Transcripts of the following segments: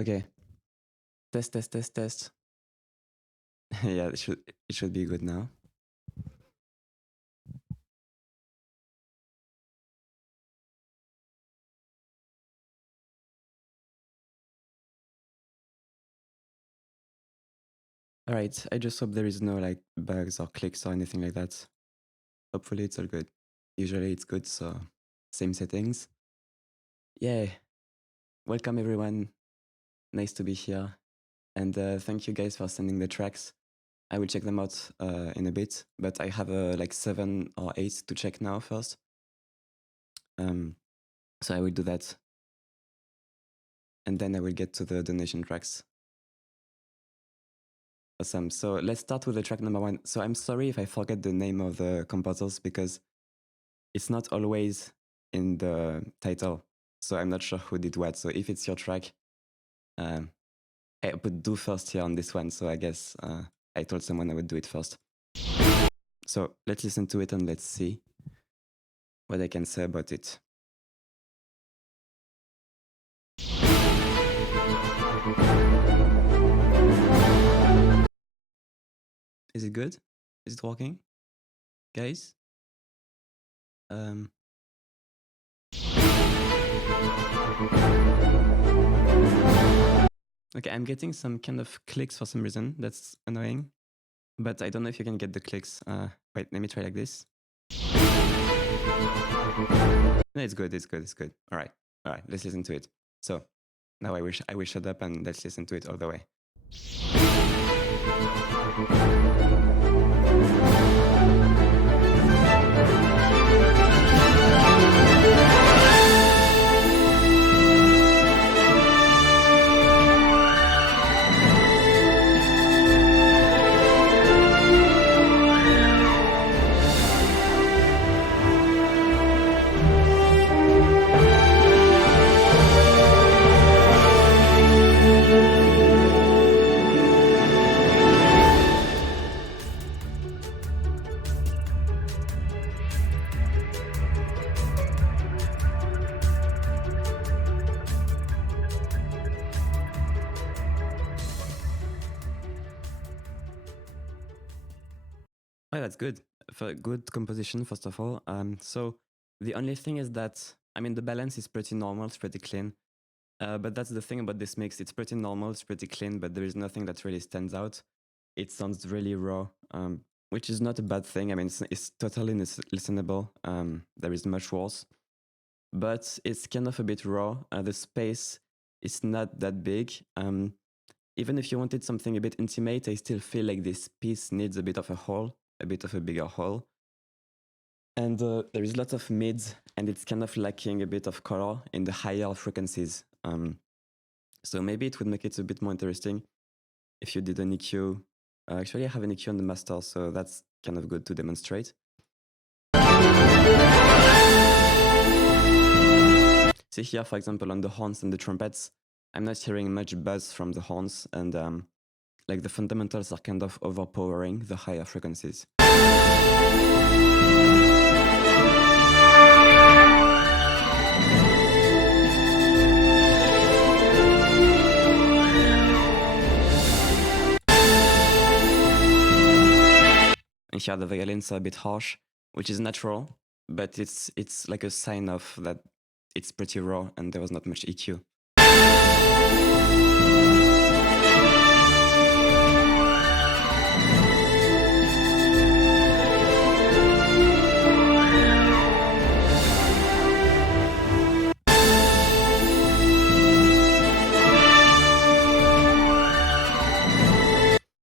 Okay. Test, test, test, test. Yeah, it should be good now. All right. I just hope there is no like bugs or clicks or anything like that. Hopefully it's all good. Usually it's good, so same settings. Yeah. Welcome everyone. Nice to be here. And thank you guys for sending the tracks. I will check them out in a bit, but I have like 7 or 8 to check now first. So I will do that. And then I will get to the donation tracks. Awesome. So let's start with the track number 1. So I'm sorry if I forget the name of the composers because it's not always in the title. So I'm not sure who did what. So if it's your track, I would do first here on this one. So I guess I told someone I would do it first. So let's listen to it and let's see what I can say about it. Is it good? Is it working? Guys? Okay, I'm getting some kind of clicks for some reason. That's annoying. But I don't know if you can get the clicks. Wait, let me try like this. No, it's good, it's good, it's good. All right, let's listen to it. So now I will shut up and let's listen to it all the way. Oh, that's good. For good composition, first of all. So the only thing is that, I mean, the balance is pretty normal, it's pretty clean. But that's the thing about this mix. It's pretty normal, it's pretty clean, but there is nothing that really stands out. It sounds really raw, which is not a bad thing. I mean, it's totally listenable. There is much worse. But it's kind of a bit raw. The space is not that big. Even if you wanted something a bit intimate, I still feel like this piece needs a bit of a hole, a bit of a bigger hole. And there is lots of mids, and it's kind of lacking a bit of color in the higher frequencies. So maybe it would make it a bit more interesting if you did an EQ. Actually, I have an EQ on the master, so that's kind of good to demonstrate. See here, for example, on the horns and the trumpets, I'm not hearing much buzz from the horns, and like the fundamentals are kind of overpowering the higher frequencies. And here the violins are a bit harsh, which is natural, but it's like a sign of that it's pretty raw and there was not much EQ.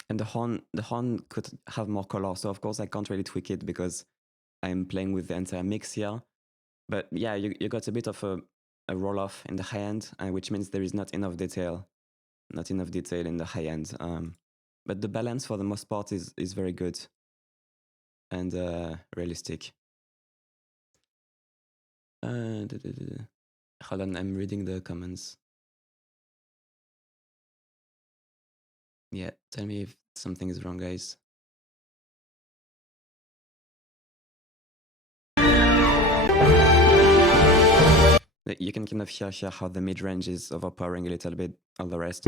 And the horn could have more color, so of course I can't really tweak it because I'm playing with the entire mix here. But yeah, you got a bit of a roll-off in the high end, which means there is not enough detail in the high end. But the balance for the most part is very good and realistic. Hold on, I'm reading the comments. Yeah, tell me if something is wrong, guys. You can kind of hear here how the mid-range is overpowering a little bit all the rest.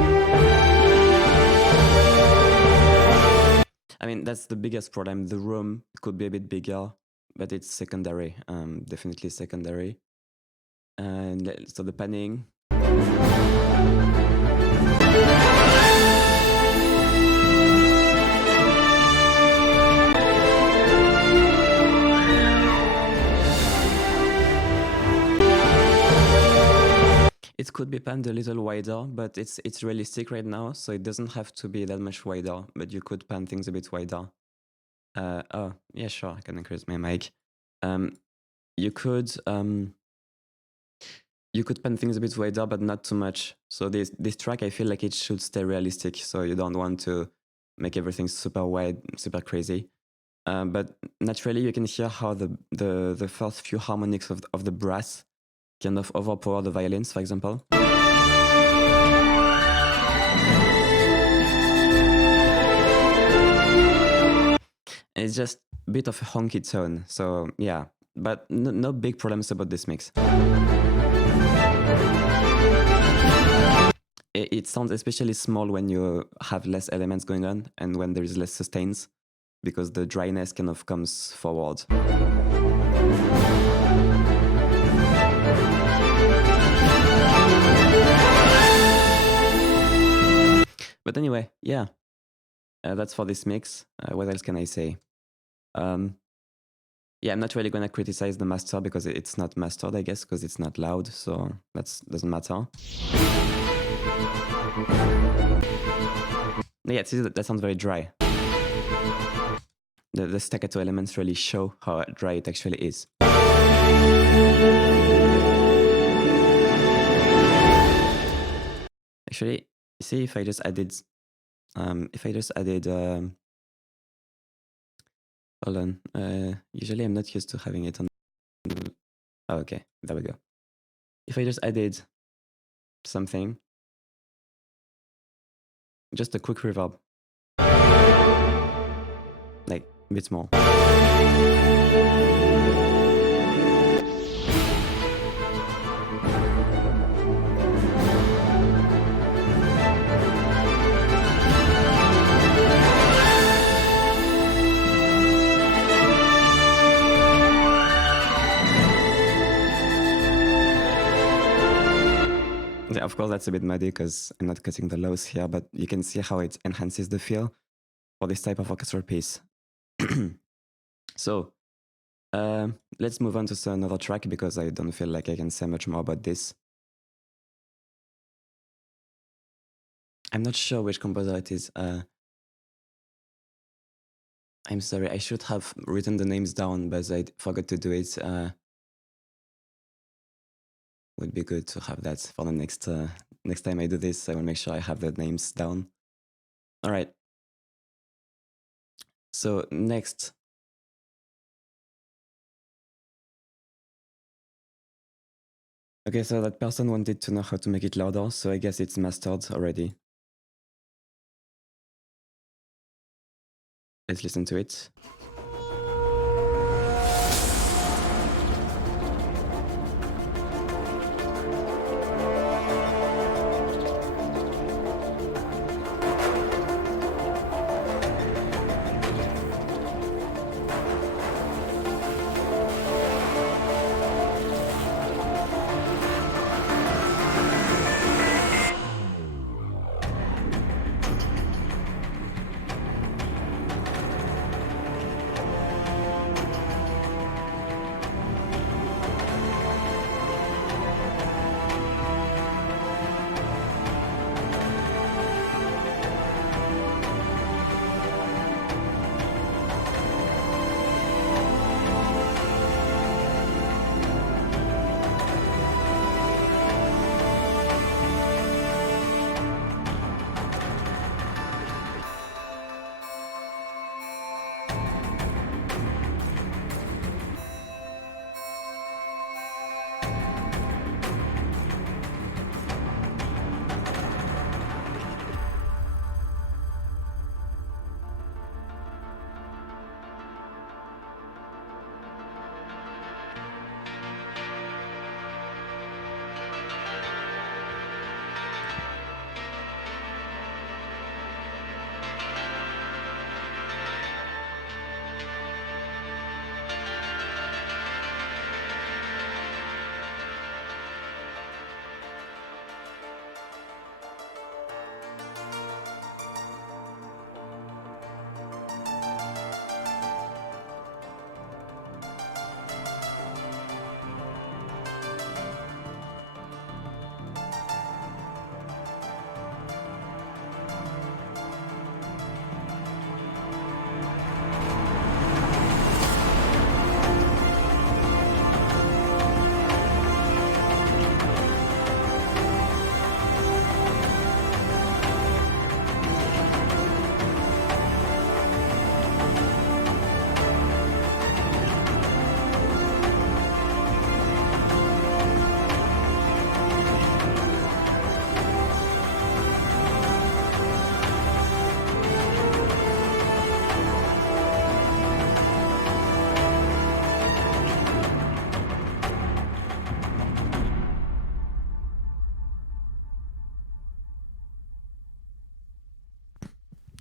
I mean, that's the biggest problem. The room could be a bit bigger, but it's secondary, definitely secondary. And so the panning. It could be panned a little wider, but it's realistic right now, so it doesn't have to be that much wider, but you could pan things a bit wider. Oh, yeah, sure, I can increase my mic. You could pan things a bit wider, but not too much. So this track, I feel like it should stay realistic, so you don't want to make everything super wide, super crazy. But naturally, you can hear how the first few harmonics of the brass kind of overpower the violins, for example. It's just a bit of a honky tone, so yeah, but no big problems about this mix. It sounds especially small when you have less elements going on and when there is less sustains, because the dryness kind of comes forward. But anyway, yeah, that's for this mix. What else can I say? Yeah, I'm not really going to criticize the master because it's not mastered, I guess, because it's not loud, so that doesn't matter. Yeah, see, that sounds very dry. The staccato elements really show how dry it actually is. Actually, see if I just added, hold on. Usually I'm not used to having it on. Oh, okay, there we go. If I just added something, just a quick reverb, like a bit more. Yeah, of course, that's a bit muddy because I'm not cutting the lows here, but you can see how it enhances the feel for this type of orchestral piece. So, let's move on to another track because I don't feel like I can say much more about this. I'm not sure which composer it is. I'm sorry, I should have written the names down, but I forgot to do it. Would be good to have that for the next time I do this. I will make sure I have the names down. All right. So next. Okay, so that person wanted to know how to make it louder, so I guess it's mastered already. Let's listen to it.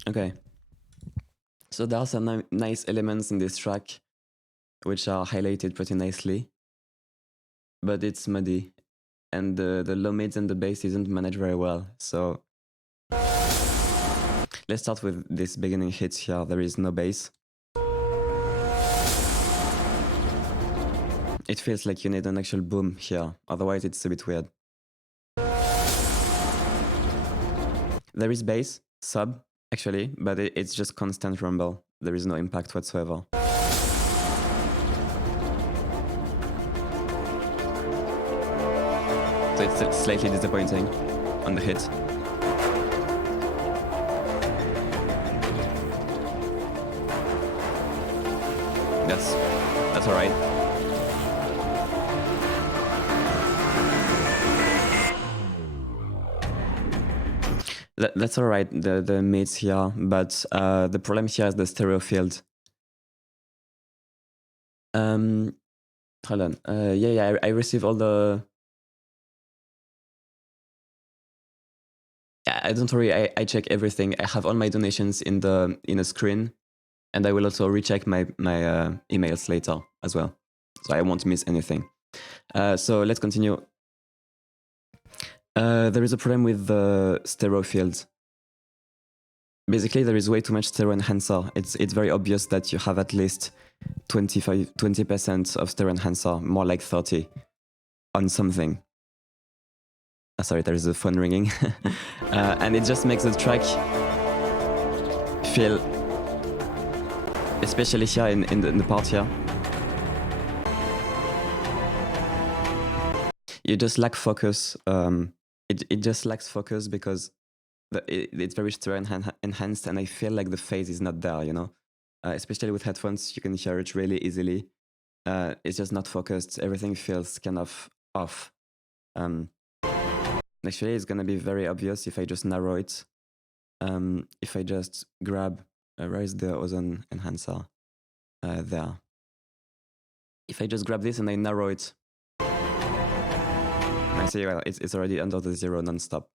Okay. So there are some nice elements in this track which are highlighted pretty nicely, but it's muddy, and the low mids and the bass isn't managed very well. So let's start with this beginning hit here. There is no bass. It feels like you need an actual boom here, otherwise it's a bit weird. There is bass, sub, actually, but it's just constant rumble. There is no impact whatsoever. So it's slightly disappointing on the hit. That's alright. That's alright, the mids here, but the problem here is the stereo field. Hold on. Yeah, I receive all the... Yeah, don't worry, I check everything. I have all my donations in a screen, and I will also recheck my emails later as well, so I won't miss anything. So let's continue. There is a problem with the stereo field. Basically, there is way too much stereo enhancer. It's very obvious that you have at least 20% of stereo enhancer, more like 30, on something. Sorry, there is a phone ringing. And it just makes the track feel, especially here in the part here, you just lack focus. It just lacks focus because it's very stereo enhanced, and I feel like the phase is not there, you know? Especially with headphones, you can hear it really easily. It's just not focused. Everything feels kind of off. Actually, it's gonna be very obvious if I just narrow it. If I just grab, where is the ozone enhancer? There. If I just grab this and I narrow it, I see, well, it's already under the zero non-stop.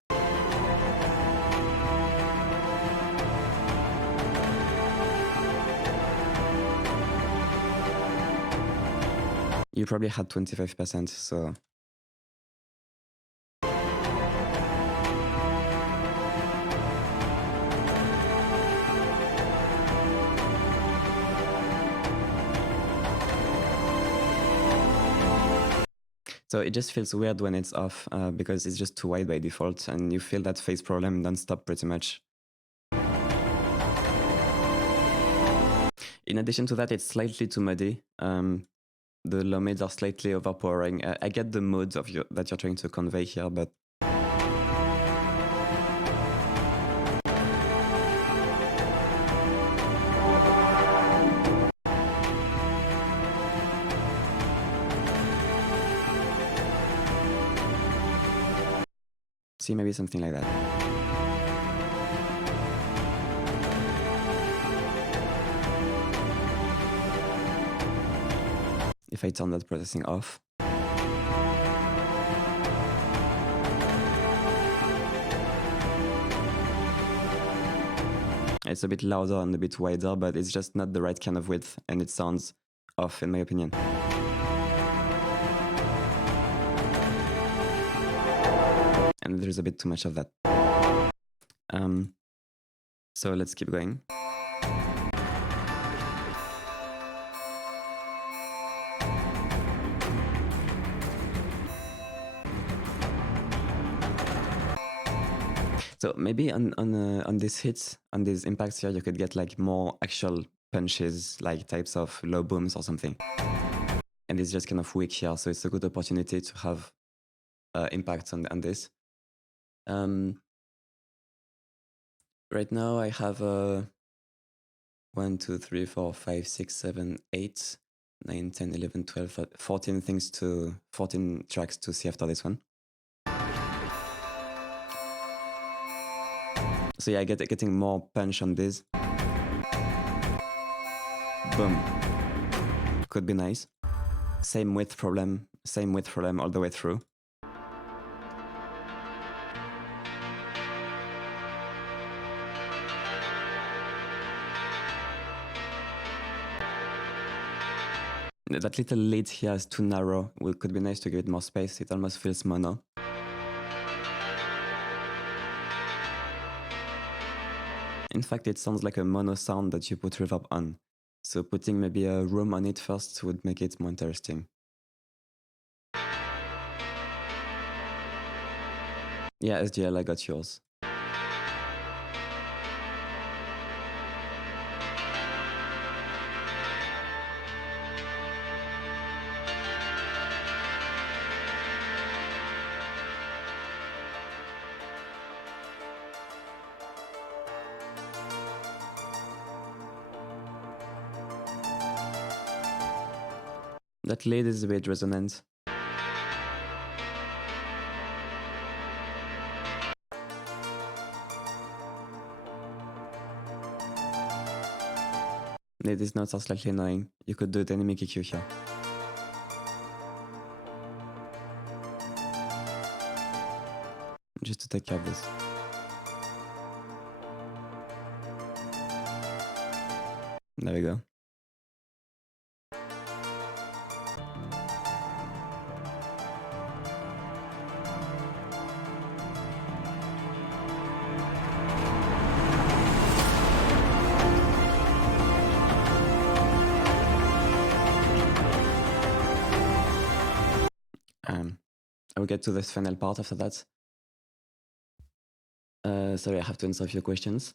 You probably had 25%, so... So it just feels weird when it's off, because it's just too wide by default, and you feel that phase problem non-stop pretty much. In addition to that, it's slightly too muddy. The low mids are slightly overpowering. I get the mood that you're trying to convey here, but... See, maybe something like that. If I turn that processing off. It's a bit louder and a bit wider, but it's just not the right kind of width, and it sounds off in my opinion. And there's a bit too much of that. So let's keep going. So maybe on these hits, on these impacts here, you could get like more actual punches, like types of low booms or something. And it's just kind of weak here, so it's a good opportunity to have impacts on this. Right now I have 1, 2, 3, 4, 5, 6, 7, 8, 9, 10, 11, 12, 14 tracks to see after this one. So yeah, getting more punch on this. Boom. Could be nice. Same width problem all the way through. That little lead here is too narrow. It could be nice to give it more space. It almost feels mono. In fact, it sounds like a mono sound that you put reverb on. So putting maybe a room on it first would make it more interesting. Yeah, SGL, I got yours. That lead is a bit resonant. These notes are slightly annoying. You could do dynamic EQ here. Just to take care of this. There we go. I will get to this final part after that. Sorry, I have to answer a few questions.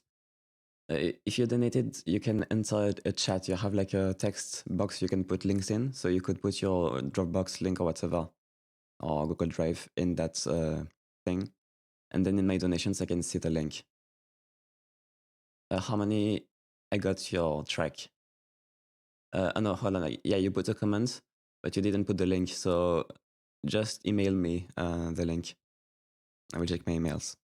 If you donated, you can enter a chat. You have like a text box you can put links in. So you could put your Dropbox link or whatever, or Google Drive in that thing. And then in my donations, I can see the link. Harmony, I got your track. Oh no, hold on. Yeah, you put a comment, but you didn't put the link. So just email me the link. I will check my emails.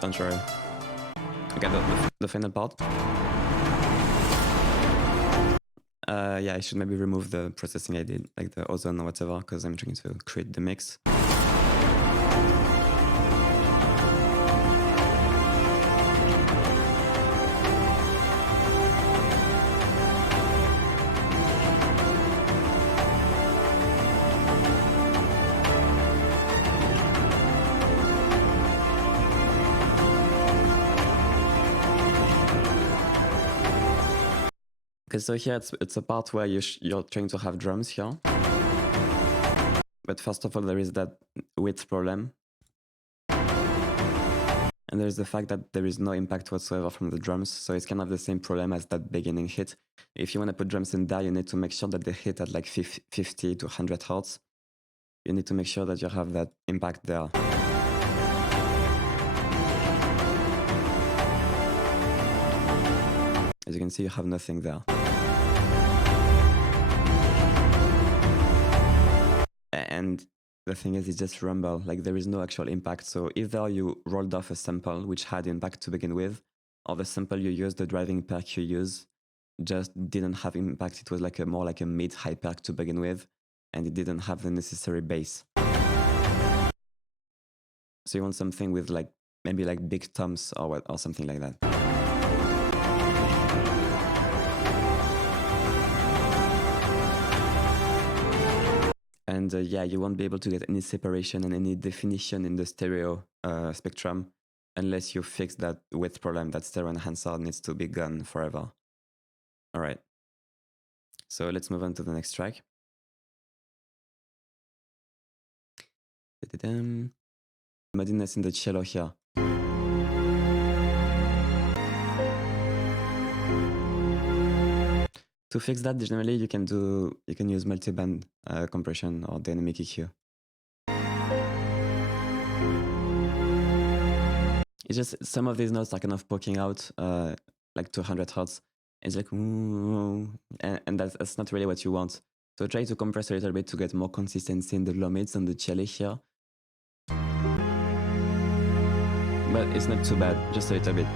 Don't worry. Okay, the final part. Yeah, I should maybe remove the processing I did, like the ozone or whatever, because I'm trying to create the mix. Okay, so here it's a part where you're trying to have drums here. But first of all, there is that width problem. And there's the fact that there is no impact whatsoever from the drums, so it's kind of the same problem as that beginning hit. If you want to put drums in there, you need to make sure that they hit at like 50 to 100 hertz. You need to make sure that you have that impact there. As you can see, you have nothing there. And the thing is, it's just rumble, like there is no actual impact. So either you rolled off a sample which had impact to begin with, or the sample you used, the driving perk you use, just didn't have impact. It was like more like a mid-high perk to begin with, and it didn't have the necessary bass. So you want something with like maybe like big toms or something like that. And yeah, you won't be able to get any separation and any definition in the stereo spectrum unless you fix that width problem. That stereo enhancer needs to be gone forever. All right. So let's move on to the next track. Muddiness in the cello here. To fix that, generally you can use multi-band compression or dynamic EQ. It's just some of these notes are kind of poking out like 200 hertz. It's like, and that's not really what you want. So try to compress a little bit to get more consistency in the low mids and the cello here. But it's not too bad, just a little bit.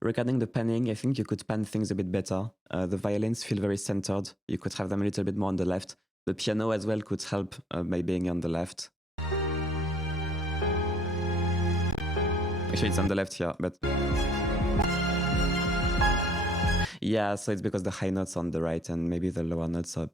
Regarding the panning, I think you could pan things a bit better. The violins feel very centered. You could have them a little bit more on the left. The piano as well could help by being on the left. Actually, it's on the left here, but yeah, so it's because the high notes on the right and maybe the lower notes are.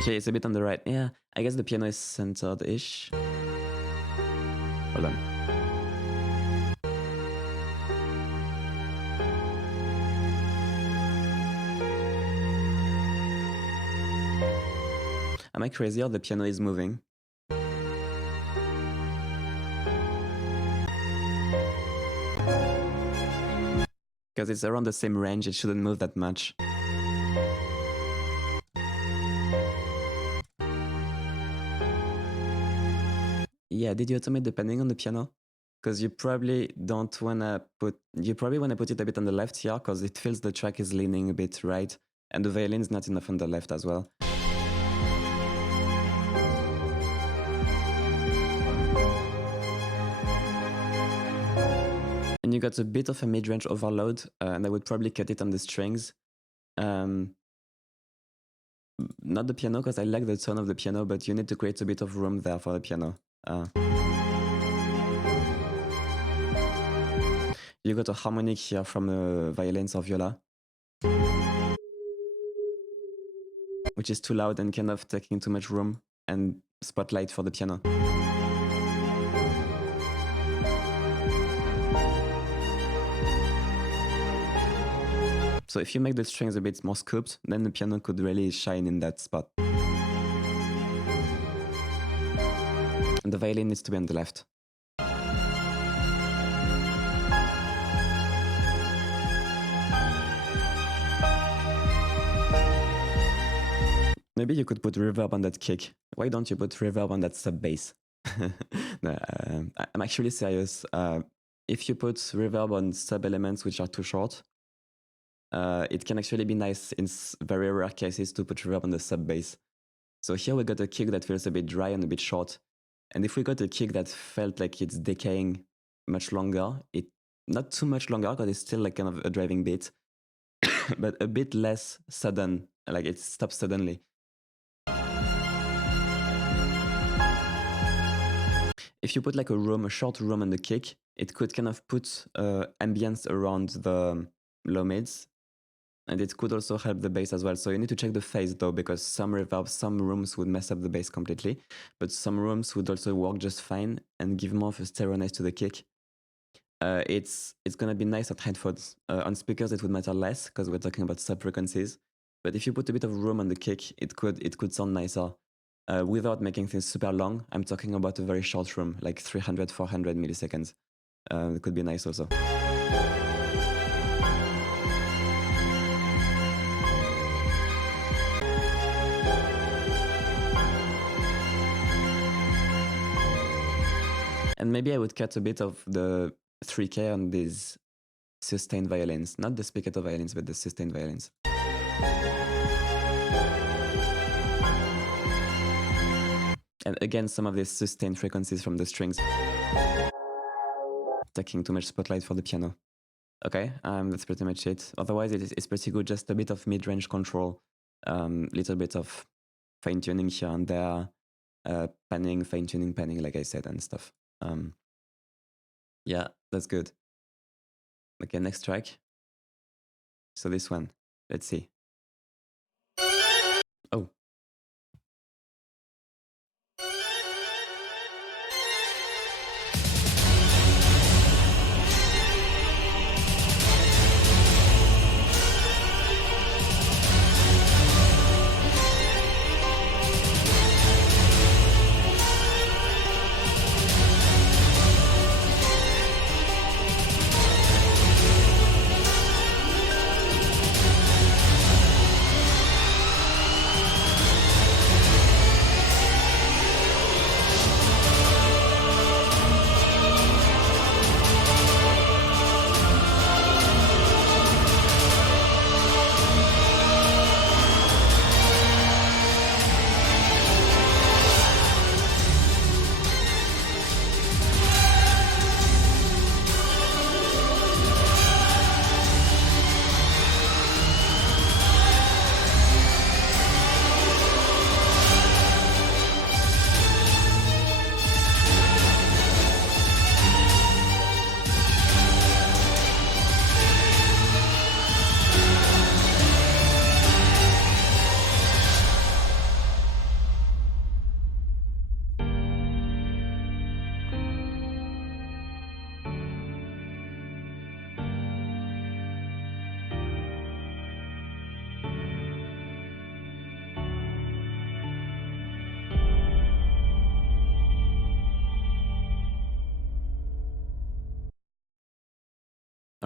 Okay, it's a bit on the right. Yeah, I guess the piano is centered-ish. Hold on. Am I crazy or the piano is moving? Because it's around the same range, it shouldn't move that much. Yeah, did you automate the panning on the piano? Because you probably don't wanna put, you probably wanna put it a bit on the left here, because it feels the track is leaning a bit right, and the violin's not enough on the left as well. And you got a bit of a mid-range overload, and I would probably cut it on the strings. Not the piano, because I like the tone of the piano, but you need to create a bit of room there for the piano. You got a harmonic here from violins or viola, which is too loud and kind of taking too much room and spotlight for the piano. So if you make the strings a bit more scooped, then the piano could really shine in that spot. And the violin needs to be on the left. Maybe you could put reverb on that kick. Why don't you put reverb on that sub bass? No, I'm actually serious. If you put reverb on sub elements which are too short, it can actually be nice in very rare cases to put reverb on the sub bass. So here we got a kick that feels a bit dry and a bit short. And if we got a kick that felt like it's decaying much longer, not too much longer because it's still like kind of a driving beat, but a bit less sudden, like it stops suddenly. If you put like a short room on the kick, it could kind of put ambience around the low mids, and it could also help the bass as well. So you need to check the phase though, because some reverb, some rooms would mess up the bass completely, but some rooms would also work just fine and give more of a stereoness to the kick. It's gonna be nice at headphones. On speakers it would matter less because we're talking about sub frequencies. But if you put a bit of room on the kick, it could sound nicer. Without making things super long, I'm talking about a very short room, like 300, 400 milliseconds. It could be nice also. And maybe I would cut a bit of the 3K on these sustained violins. Not the spiccato violins, but the sustained violins. And again, some of these sustained frequencies from the strings. Taking too much spotlight for the piano. Okay, that's pretty much it. Otherwise, it's pretty good. Just a bit of mid-range control, little bit of fine-tuning here and there, panning, fine-tuning, panning, like I said, and stuff. Yeah, that's good. Okay, next track. So this one, let's see. Oh.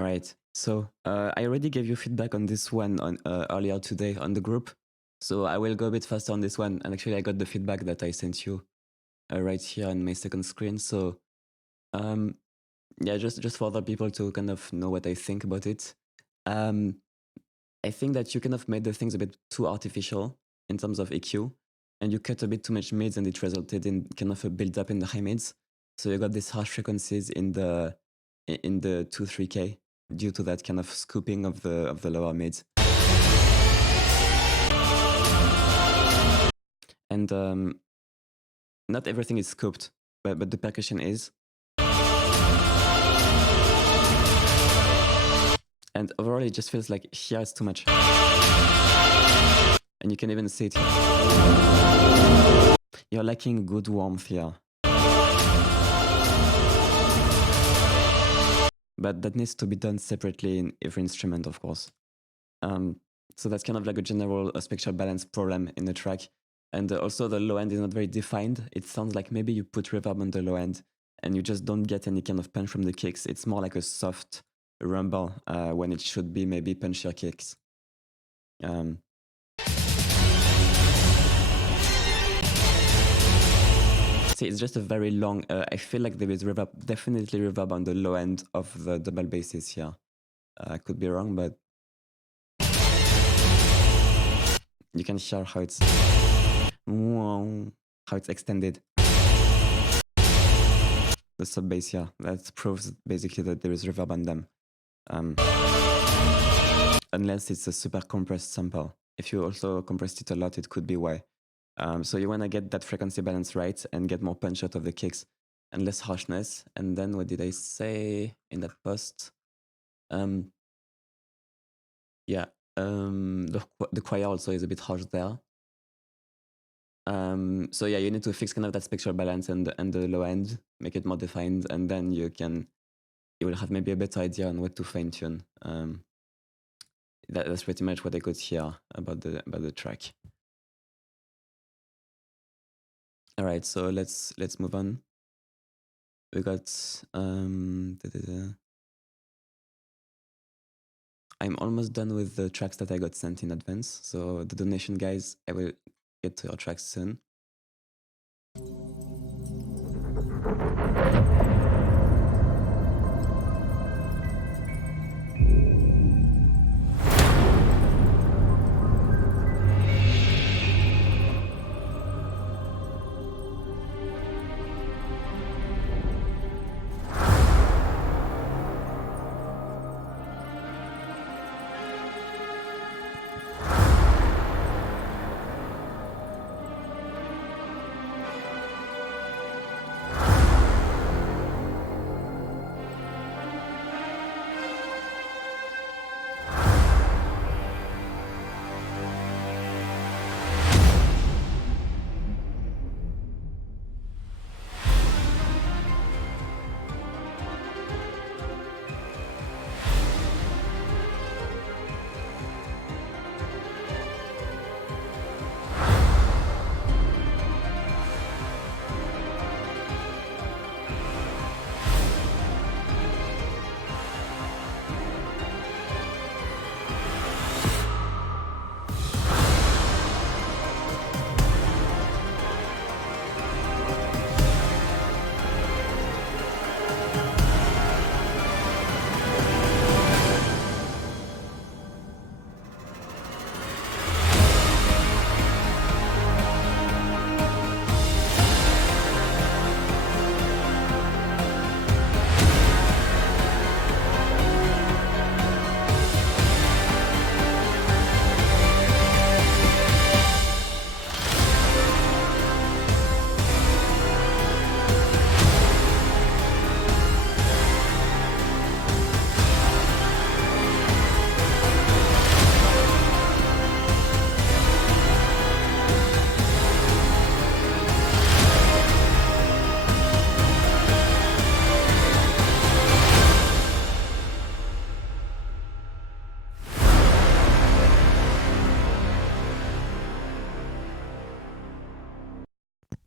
All right. So I already gave you feedback on this one on earlier today on the group. So I will go a bit faster on this one. And actually, I got the feedback that I sent you right here on my second screen. So yeah, just for other people to kind of know what I think about it. I think that you kind of made the things a bit too artificial in terms of EQ, and you cut a bit too much mids, and it resulted in kind of a build up in the high mids. So you got these harsh frequencies in the 2-3K due to that kind of scooping of the lower mids. And not everything is scooped, but the percussion is. And overall, it just feels like here it's too much. And you can even see it here. You're lacking good warmth here. But that needs to be done separately in every instrument, of course. So that's kind of like a general spectral balance problem in the track. And also the low end is not very defined. It sounds like maybe you put reverb on the low end and you just don't get any kind of punch from the kicks. It's more like a soft rumble when it should be maybe punchier kicks. See, it's just a very long, I feel like there is reverb, definitely reverb on the low end of the double basses here. I could be wrong, but you can hear how it's extended. The sub bass here, that proves basically that there is reverb on them. Unless it's a super compressed sample. If you also compressed it a lot, it could be why. So you want to get that frequency balance right and get more punch out of the kicks and less harshness. And then what did I say in that post? Yeah, the choir also is a bit harsh there. So yeah, you need to fix kind of that spectral balance and the low end, make it more defined, and then you will have maybe a better idea on what to fine tune. That's pretty much what I could hear about the track. All right, so let's move on. We got I'm almost done with the tracks that I got sent in advance. So the donation guys, I will get to your tracks soon.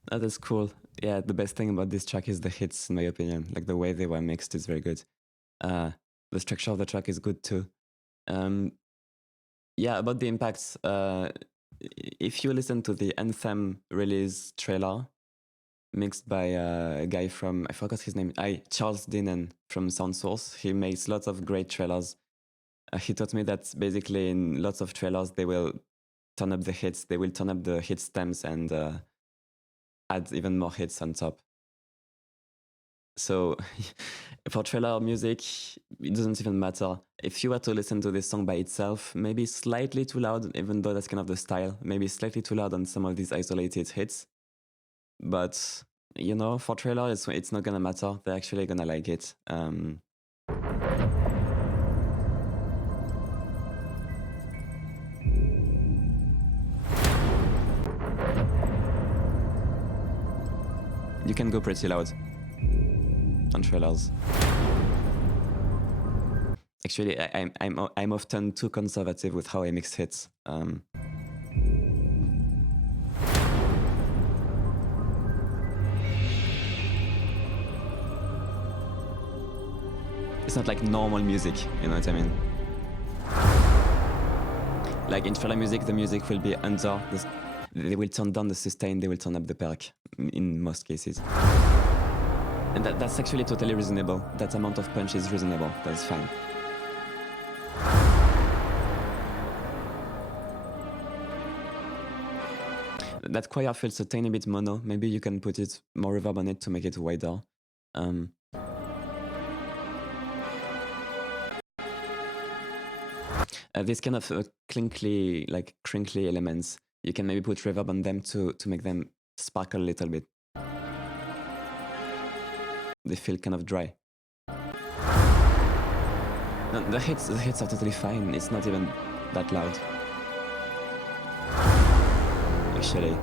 That is cool. Yeah, the best thing about this track is the hits, in my opinion. Like the way they were mixed is very good. The structure of the track is good too. Yeah, about the impacts. If you listen to the Anthem release trailer, mixed by a guy from, I forgot his name, Charles Dinan from SoundSource. He makes lots of great trailers. He taught me that basically in lots of trailers, they will turn up the hits, they will turn up the hit stems and add even more hits on top. So for trailer music, it doesn't even matter. If you were to listen to this song by itself, maybe slightly too loud, even though that's kind of the style, maybe slightly too loud on some of these isolated hits. But, you know, for trailer, it's not gonna matter. They're actually gonna like it. You can go pretty loud on trailers. Actually, I'm often too conservative with how I mix hits. It's not like normal music, you know what I mean? Like in trailer music, the music will be under, they will turn down the sustain, they will turn up the perk, in most cases. And that's actually totally reasonable. That amount of punch is reasonable, that's fine. That choir feels a tiny bit mono. Maybe you can put it more reverb on it to make it wider. This kind of crinkly elements, you can maybe put reverb on them to make them sparkle a little bit. They feel kind of dry. No, the hits are totally fine. It's not even that loud. Actually.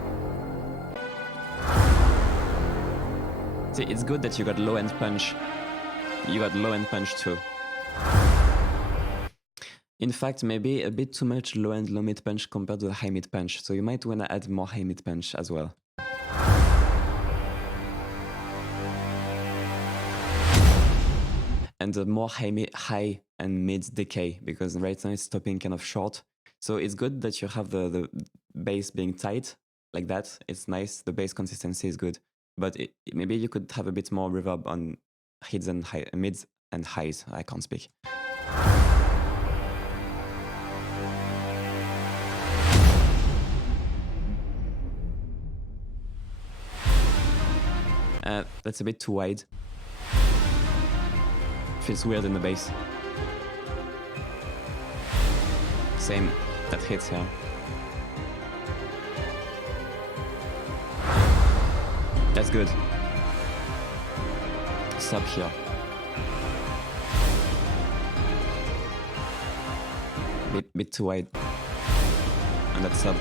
See, it's good that you got low-end punch. You got low-end punch too. In fact, maybe a bit too much low-end, low-mid punch compared to the high-mid punch. So you might want to add more high-mid punch as well. And more high and mid decay, because right now it's stopping kind of short. So it's good that you have the bass being tight like that. It's nice. The bass consistency is good. But maybe you could have a bit more reverb on mids and highs. I can't speak. That's a bit too wide. Feels weird in the bass. Same, that hits here. That's good. Sub here. Bit too wide. And that sub.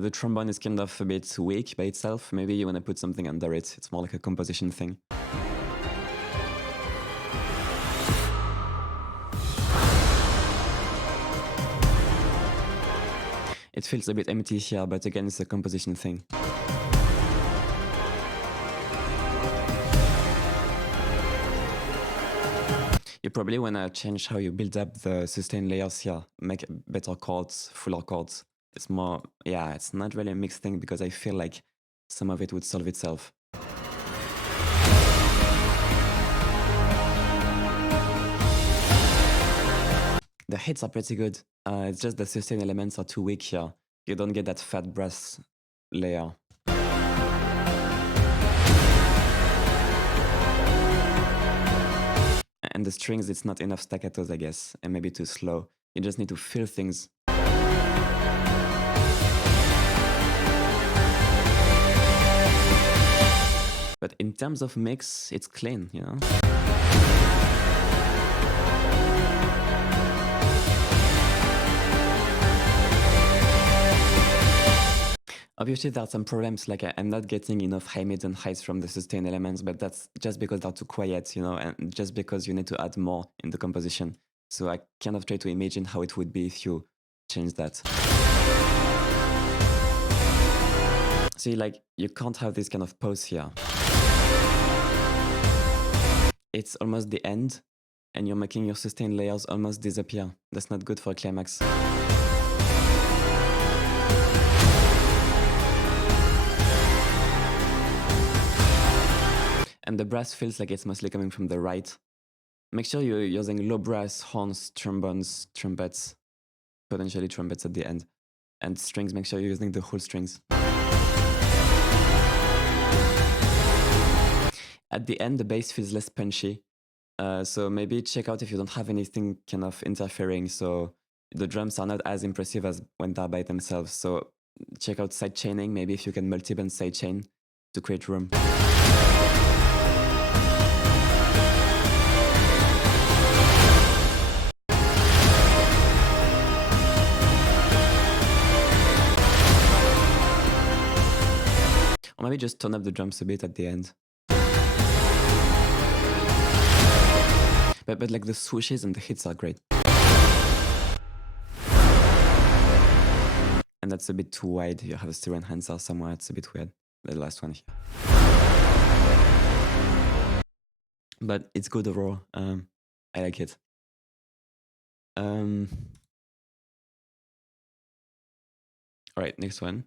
The trombone is kind of a bit weak by itself. Maybe you want to put something under it. It's more like a composition thing. It feels a bit empty here, but again, it's a composition thing. You probably want to change how you build up the sustain layers here. Make better chords, fuller chords. It's more, yeah, it's not really a mixed thing because I feel like some of it would solve itself. The hits are pretty good. It's just the sustain elements are too weak here. You don't get that fat brass layer. And the strings, it's not enough staccatos, I guess, and maybe too slow. You just need to feel things. But in terms of mix, it's clean, you know? Obviously, there are some problems, like I'm not getting enough high mids and highs from the sustain elements, but that's just because they're too quiet, you know, and just because you need to add more in the composition. So I kind of try to imagine how it would be if you change that. See, like, you can't have this kind of pause here. it's almost the end and you're making your sustain layers almost disappear. That's not good for a climax. And the brass feels like it's mostly coming from the right. Make sure you're using low brass, horns, trombones, trumpets, potentially trumpets at the end. And strings, make sure you're using the whole strings. At the end, the bass feels less punchy. So maybe check out if you don't have anything kind of interfering. So the drums are not as impressive as when they're by themselves. So check out side chaining, maybe if you can multi-band side chain to create room. Or maybe just turn up the drums a bit at the end. But like the swooshes and the hits are great. And that's a bit too wide. You have a stereo enhancer somewhere. It's a bit weird. The last one here. But it's good overall. I like it. All right, next one.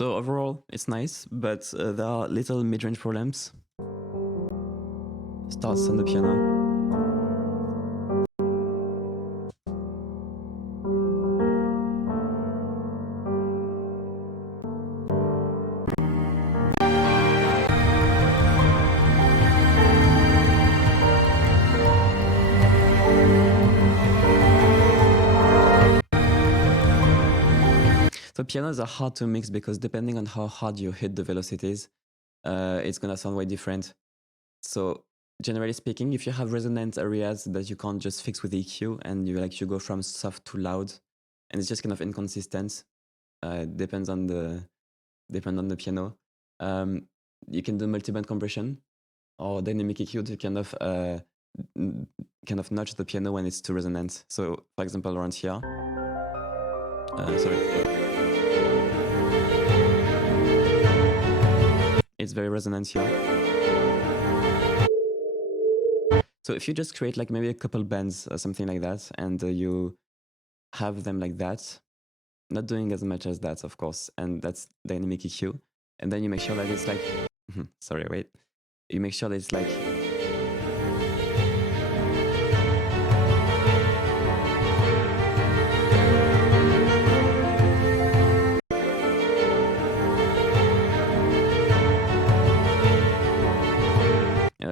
So overall, it's nice, but there are little mid-range problems. Starts on the piano. So pianos are hard to mix because depending on how hard you hit the velocities, it's gonna sound way different. So generally speaking, if you have resonant areas that you can't just fix with EQ and you go from soft to loud, and it's just kind of inconsistent, depends on the piano. You can do multiband compression or dynamic EQ to kind of notch the piano when it's too resonant. So for example, around here, it's very resonant here. So if you just create like maybe a couple bands or something like that, and you have them like that, not doing as much as that, of course, and that's dynamic EQ, and then you make sure that it's like, sorry, wait, you make sure that it's like,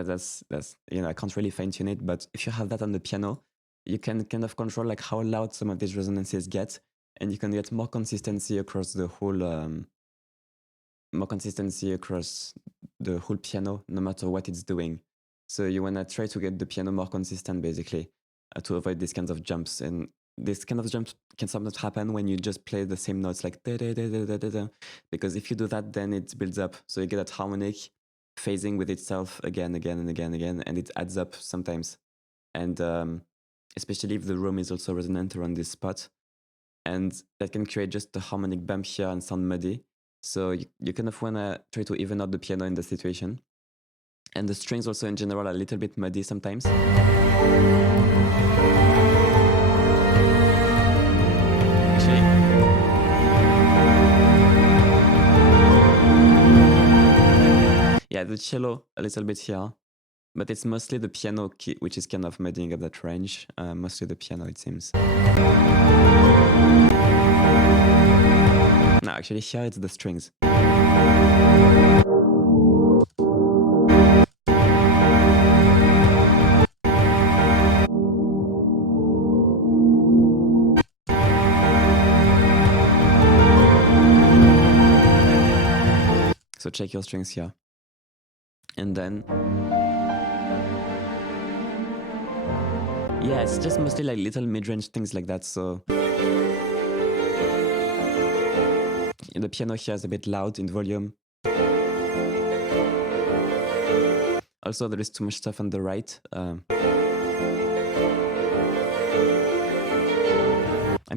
that's I can't really fine tune it, but if you have that on the piano, you can kind of control like how loud some of these resonances get, and you can get more consistency across the whole piano, no matter what it's doing. So you wanna try to get the piano more consistent, basically, to avoid these kinds of jumps. And this kind of jumps can sometimes happen when you just play the same notes, like da da da da da da da. Because if you do that, then it builds up. So you get that harmonic phasing with itself again, and it adds up sometimes. And especially if the room is also resonant around this spot, and that can create just a harmonic bump here and sound muddy. So you kind of want to try to even out the piano in the situation. And the strings also in general are a little bit muddy sometimes. Actually, yeah, the cello a little bit here, but it's mostly the piano key, which is kind of muddying up that range. Mostly the piano, it seems. No, actually here it's the strings. So check your strings here. And then, yeah, it's just mostly like little mid-range things like that. So the piano here is a bit loud in volume. Also, there is too much stuff on the right. I'm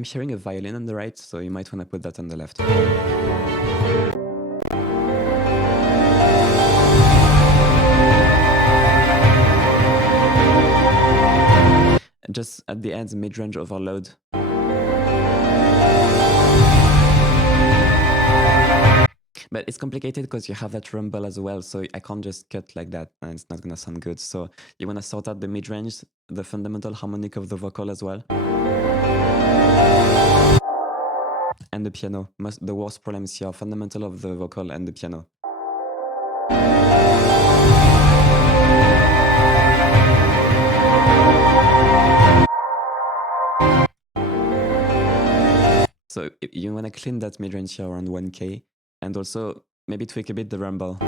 hearing a violin on the right, so you might want to put that on the left. Just at the end, mid-range overload. But it's complicated because you have that rumble as well, so I can't just cut like that, and it's not gonna sound good. So you wanna sort out the mid-range, the fundamental harmonic of the vocal as well. And the piano. The worst problems here, fundamental of the vocal and the piano. So you want to clean that mid-range here around 1K, and also maybe tweak a bit the rumble.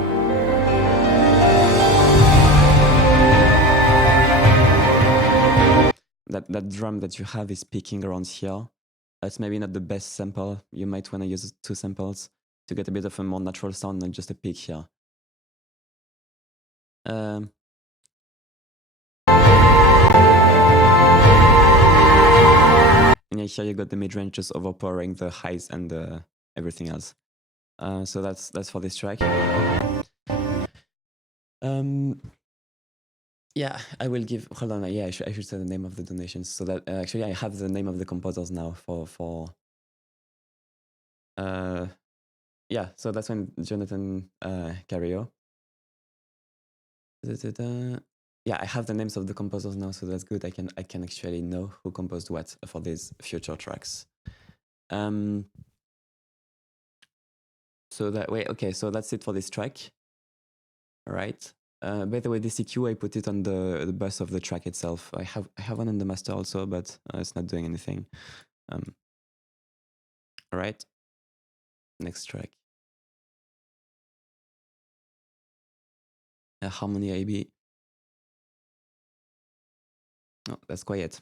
That drum that you have is peaking around here. That's maybe not the best sample. You might want to use 2 samples to get a bit of a more natural sound, not just a peak here. And yeah, here you got the mid-range just overpowering the highs and everything else. So that's for this track. Yeah, I will give. Hold on. Yeah, I should say the name of the donations. So that actually I have the name of the composers now for yeah, so that's when Jonathan Cario. Yeah, I have the names of the composers now, so that's good. I can actually know who composed what for these future tracks. So that way, okay, so that's it for this track. All right. By the way, this EQ, I put it on the bus of the track itself. I have one in the master also, but it's not doing anything. All right. Next track. Harmony AB. Oh, that's quiet.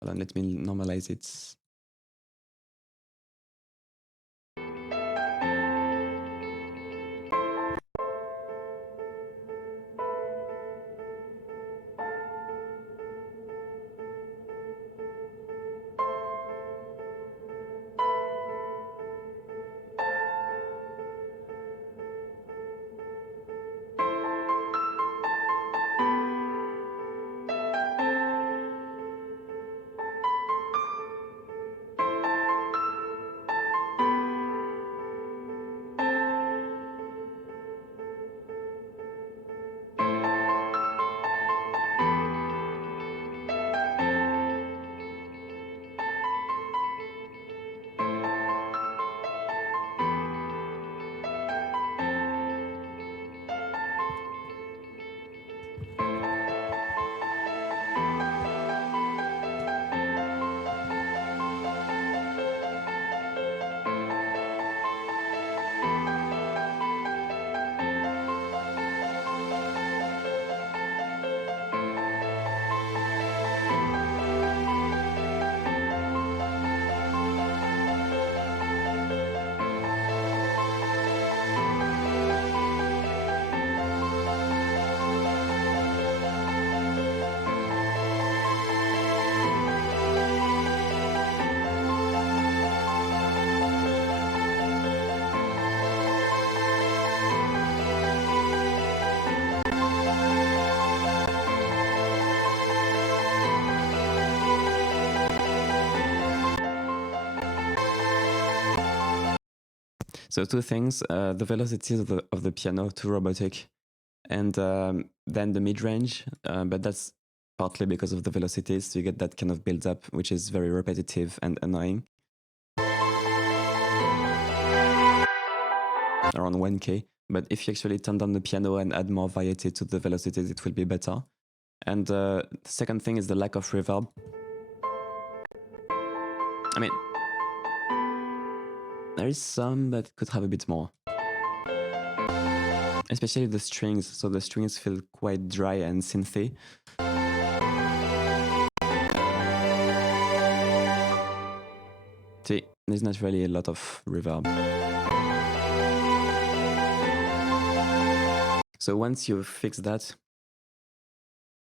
Hold on, let me normalize it. So two things, the velocities of the piano, too robotic, and then the mid-range, but that's partly because of the velocities, so you get that kind of build-up, which is very repetitive and annoying. Around 1K, but if you actually turn down the piano and add more variety to the velocities, it will be better. And the second thing is the lack of reverb. I mean, there is some, but could have a bit more. Especially the strings, so the strings feel quite dry and synthy. See, there's not really a lot of reverb. So once you fix that,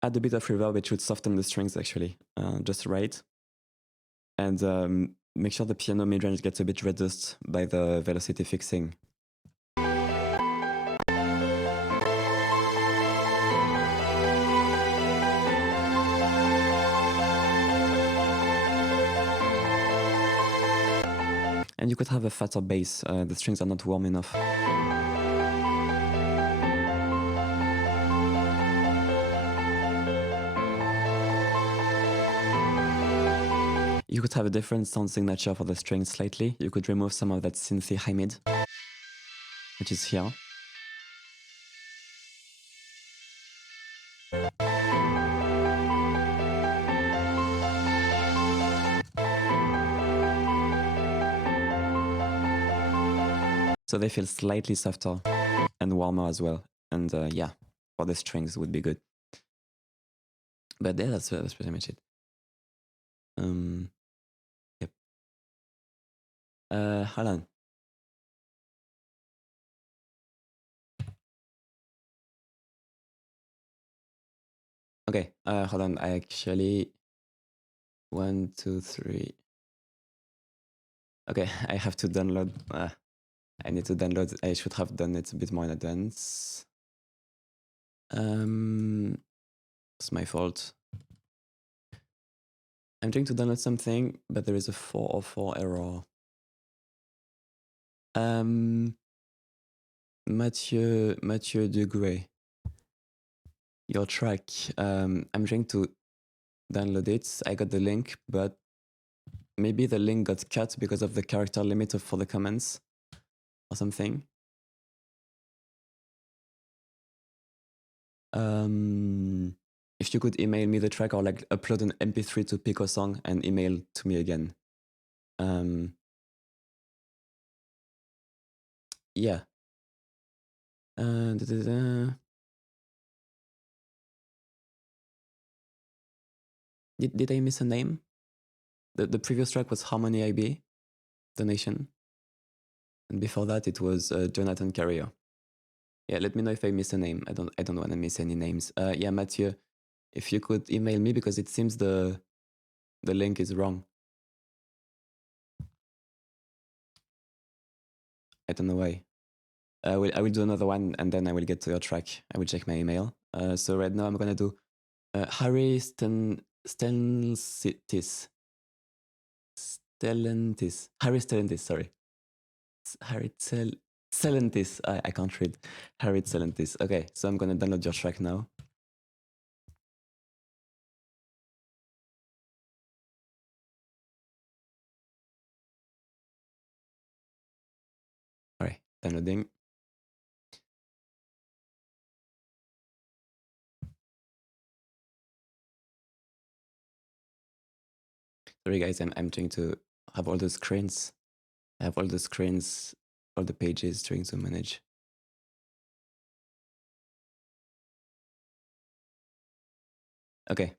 add a bit of reverb, it should soften the strings actually, just right. And make sure the piano mid-range gets a bit reduced by the velocity fixing. And you could have a fatter bass, the strings are not warm enough. You could have a different sound signature for the strings slightly. You could remove some of that synthy high mid, which is here. So they feel slightly softer and warmer as well. And yeah, for the strings would be good. But yeah, that's pretty much it. Yep. Hold on. Okay, hold on. I actually 1, 2, 3. Okay, I have to download. I need to download. I should have done it a bit more in advance. It's my fault. I'm trying to download something, but there is a 404 error. Mathieu Degray, your track. I'm trying to download it. I got the link, but maybe the link got cut because of the character limit for the comments or something. If you could email me the track or like upload an MP3 to Pico Song and email to me again. Yeah. Did I miss a name? The previous track was Harmony IB, Donation. And before that, it was Jonathan Carrier. Yeah, let me know if I miss a name. I don't want to miss any names. Yeah, Mathieu, if you could email me because it seems the link is wrong. I don't know why. I will do another one and then I will get to your track. I will check my email. So right now I'm gonna do Harry Stellantis. Harry Stellantis, sorry. Harry Stellantis. I can't read. Harry Stellantis. Okay, so I'm gonna download your track now. All right, downloading. Sorry guys, I'm trying to have all the screens. I have all the screens, all the pages trying to manage. Okay.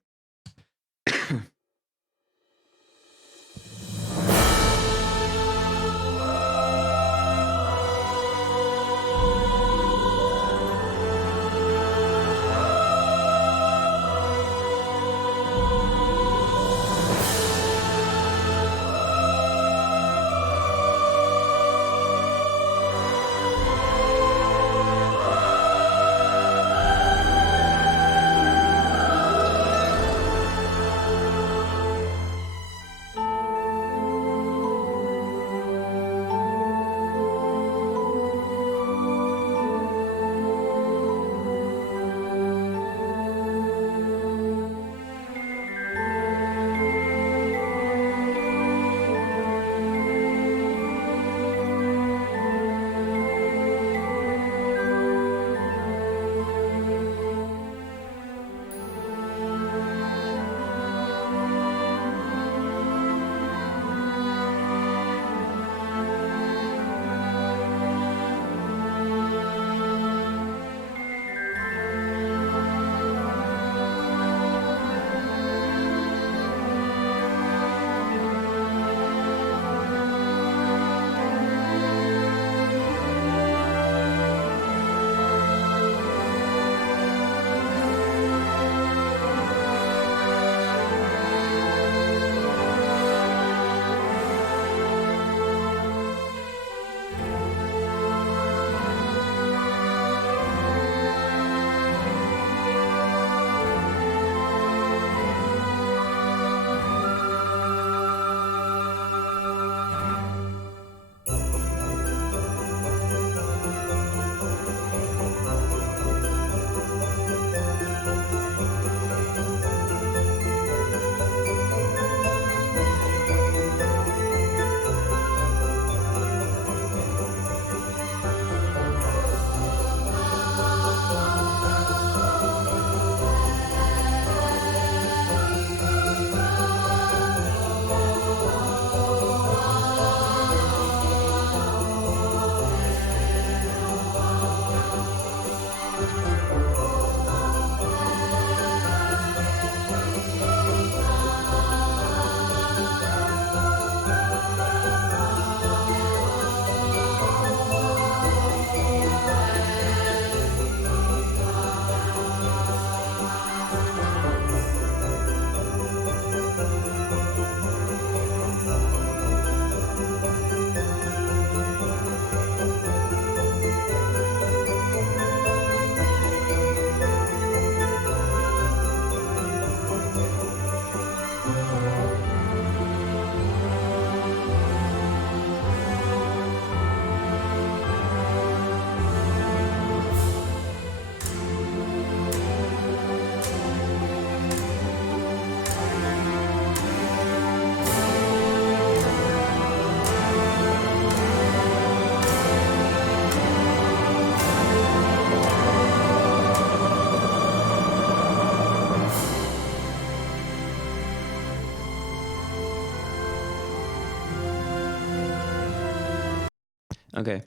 Okay.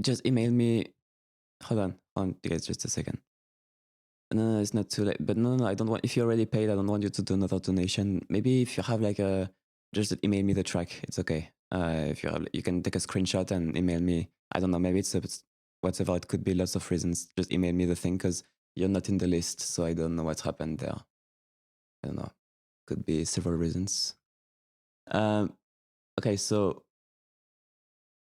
Just email me. Hold on, guys, just a second. No, it's not too late. But no, I don't want. If you already paid, I don't want you to do another donation. Maybe if you have like just email me the track. It's okay. If you have, you can take a screenshot and email me. I don't know. Maybe it's whatever. It could be lots of reasons. Just email me the thing because you're not in the list, so I don't know what happened there. I don't know. Could be several reasons. Okay, so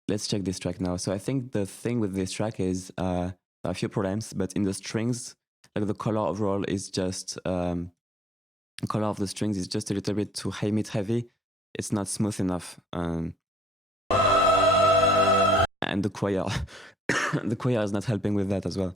let's check this track now. So I think the thing with this track is a few problems, but in the strings, like the color overall is just the color of the strings is just a little bit too high mid heavy. It's not smooth enough, and the choir, the choir is not helping with that as well.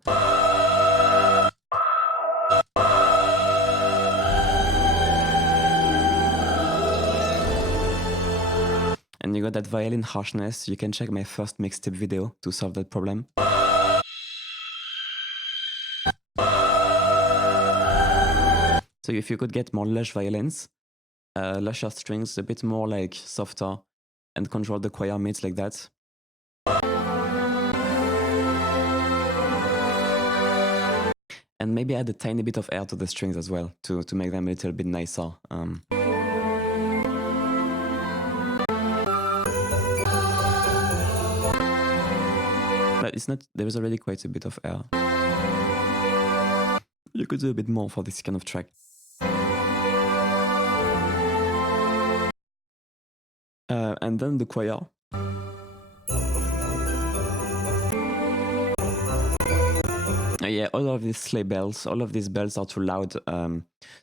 And you got that violin harshness. You can check my first mixtape video to solve that problem. So if you could get more lush violins, lusher strings, a bit more like softer, and control the choir mids like that. And maybe add a tiny bit of air to the strings as well to make them a little bit nicer. But it's not, there is already quite a bit of air. You could do a bit more for this kind of track. And then the choir. Yeah, all of these sleigh bells, all of these bells are too loud.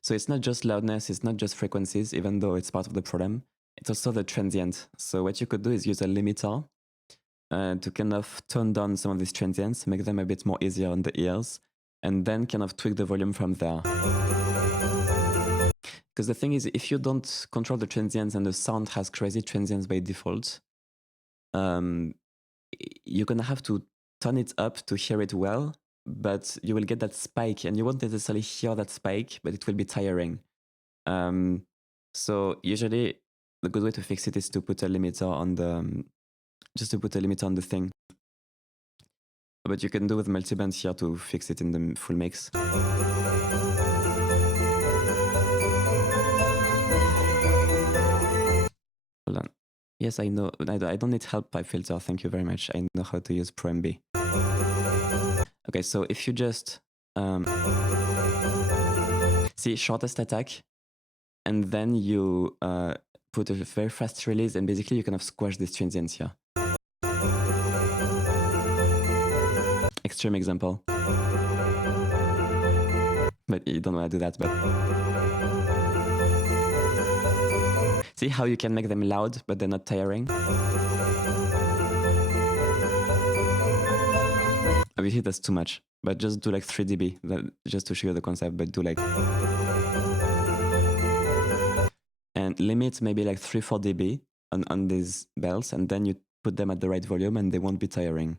So it's not just loudness, it's not just frequencies, even though it's part of the problem. It's also the transient. So what you could do is use a limiter to kind of tone down some of these transients, make them a bit more easier on the ears, and then kind of tweak the volume from there. Because the thing is, if you don't control the transients and the sound has crazy transients by default, you're gonna have to turn it up to hear it well, but you will get that spike, and you won't necessarily hear that spike, but it will be tiring. So usually the good way to fix it is to put a limiter on the, just to put a limiter on the thing. But you can do with multiband here to fix it in the full mix. Hold on. Yes, I know. I don't need help by filter. Thank you very much. I know how to use ProMB. Okay, so if you just see shortest attack, and then you put a very fast release, and basically you kind of squash these transients here. Extreme example. But you don't want to do that, but... See how you can make them loud, but they're not tiring? Obviously that's too much, but just do like 3 dB, just to show you the concept, but do like... And limit maybe like 3-4 dB on these bells, and then you put them at the right volume and they won't be tiring.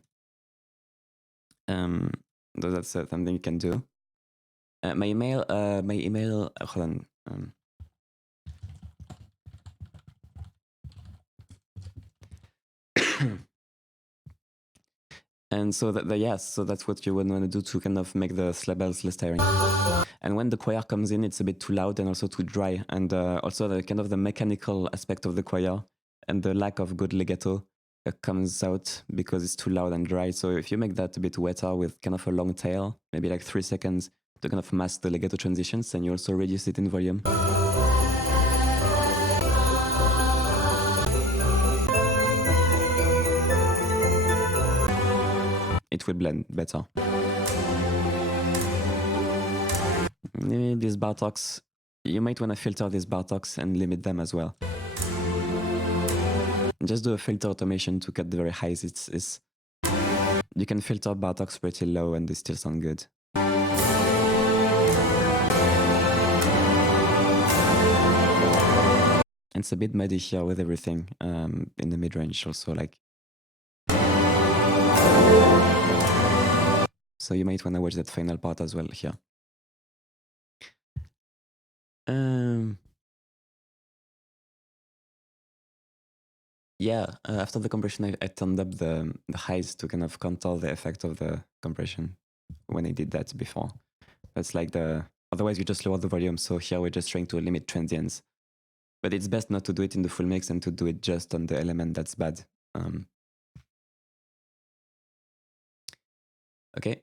So that's something you can do. My email, hold on. And so so that's what you would want to do to kind of make the sleigh bells less tiring. And when the choir comes in, it's a bit too loud and also too dry. And also the kind of the mechanical aspect of the choir and the lack of good legato comes out because it's too loud and dry. So if you make that a bit wetter with kind of a long tail, maybe like 3 seconds to kind of mask the legato transitions, and you also reduce it in volume. It will blend better. These Bartoks, you might want to filter these Bartoks and limit them as well. Just do a filter automation to cut the very highs. You can filter Bartoks pretty low and they still sound good. And it's a bit muddy here with everything in the mid-range also, like. So you might want to watch that final part as well here. Yeah, after the compression, I turned up the highs to kind of counter the effect of the compression when I did that before. That's like otherwise you just lower the volume. So here we're just trying to limit transients. But it's best not to do it in the full mix and to do it just on the element that's bad. Okay.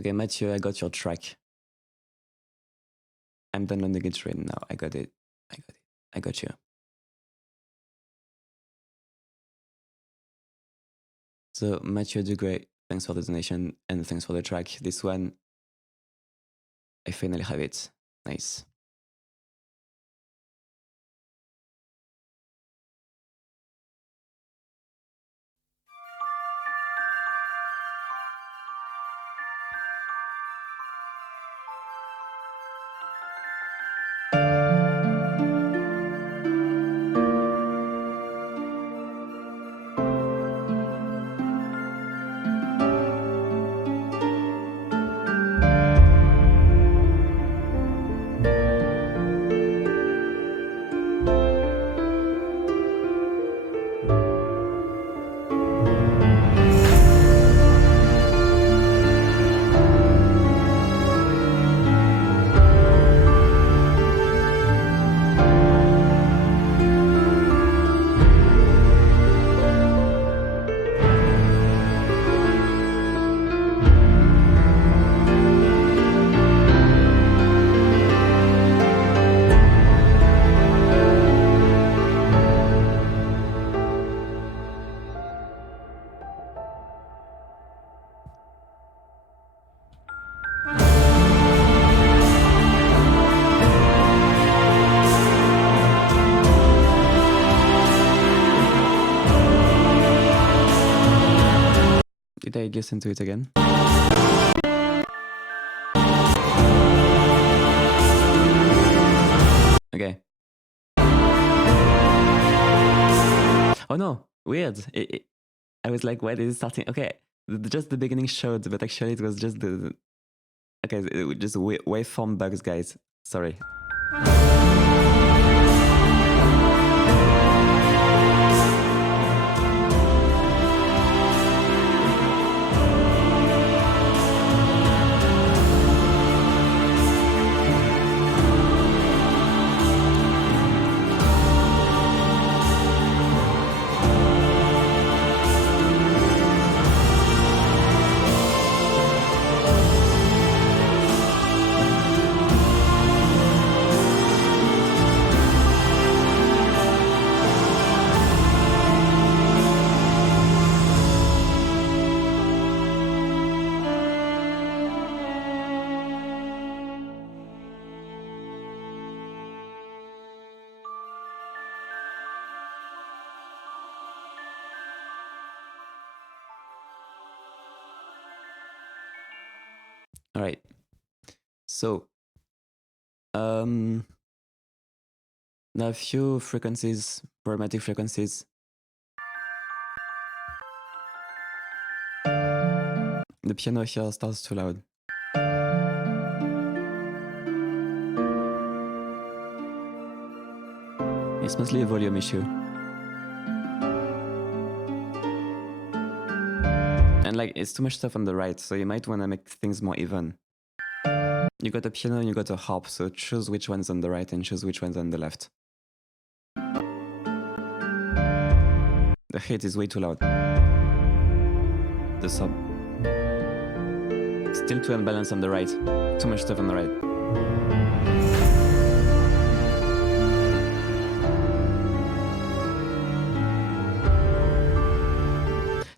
Okay, Mathieu, I got your track. I'm downloading it right now. I got it. I got you. So Mathieu Dugray, thanks for the donation and thanks for the track. This one, I finally have it. Nice. Did I listen to it again? Okay. Oh no, weird. I was like, why is it starting? Okay, just the beginning showed, but actually it was just okay, it was just waveform bugs, guys. Sorry. All right. So, now a few frequencies, problematic frequencies. The piano here starts too loud. It's mostly a volume issue. And like, it's too much stuff on the right, so you might want to make things more even. You got a piano and you got a harp, so choose which one's on the right and choose which one's on the left. The hit is way too loud. The sub. Still too unbalanced on the right. Too much stuff on the right.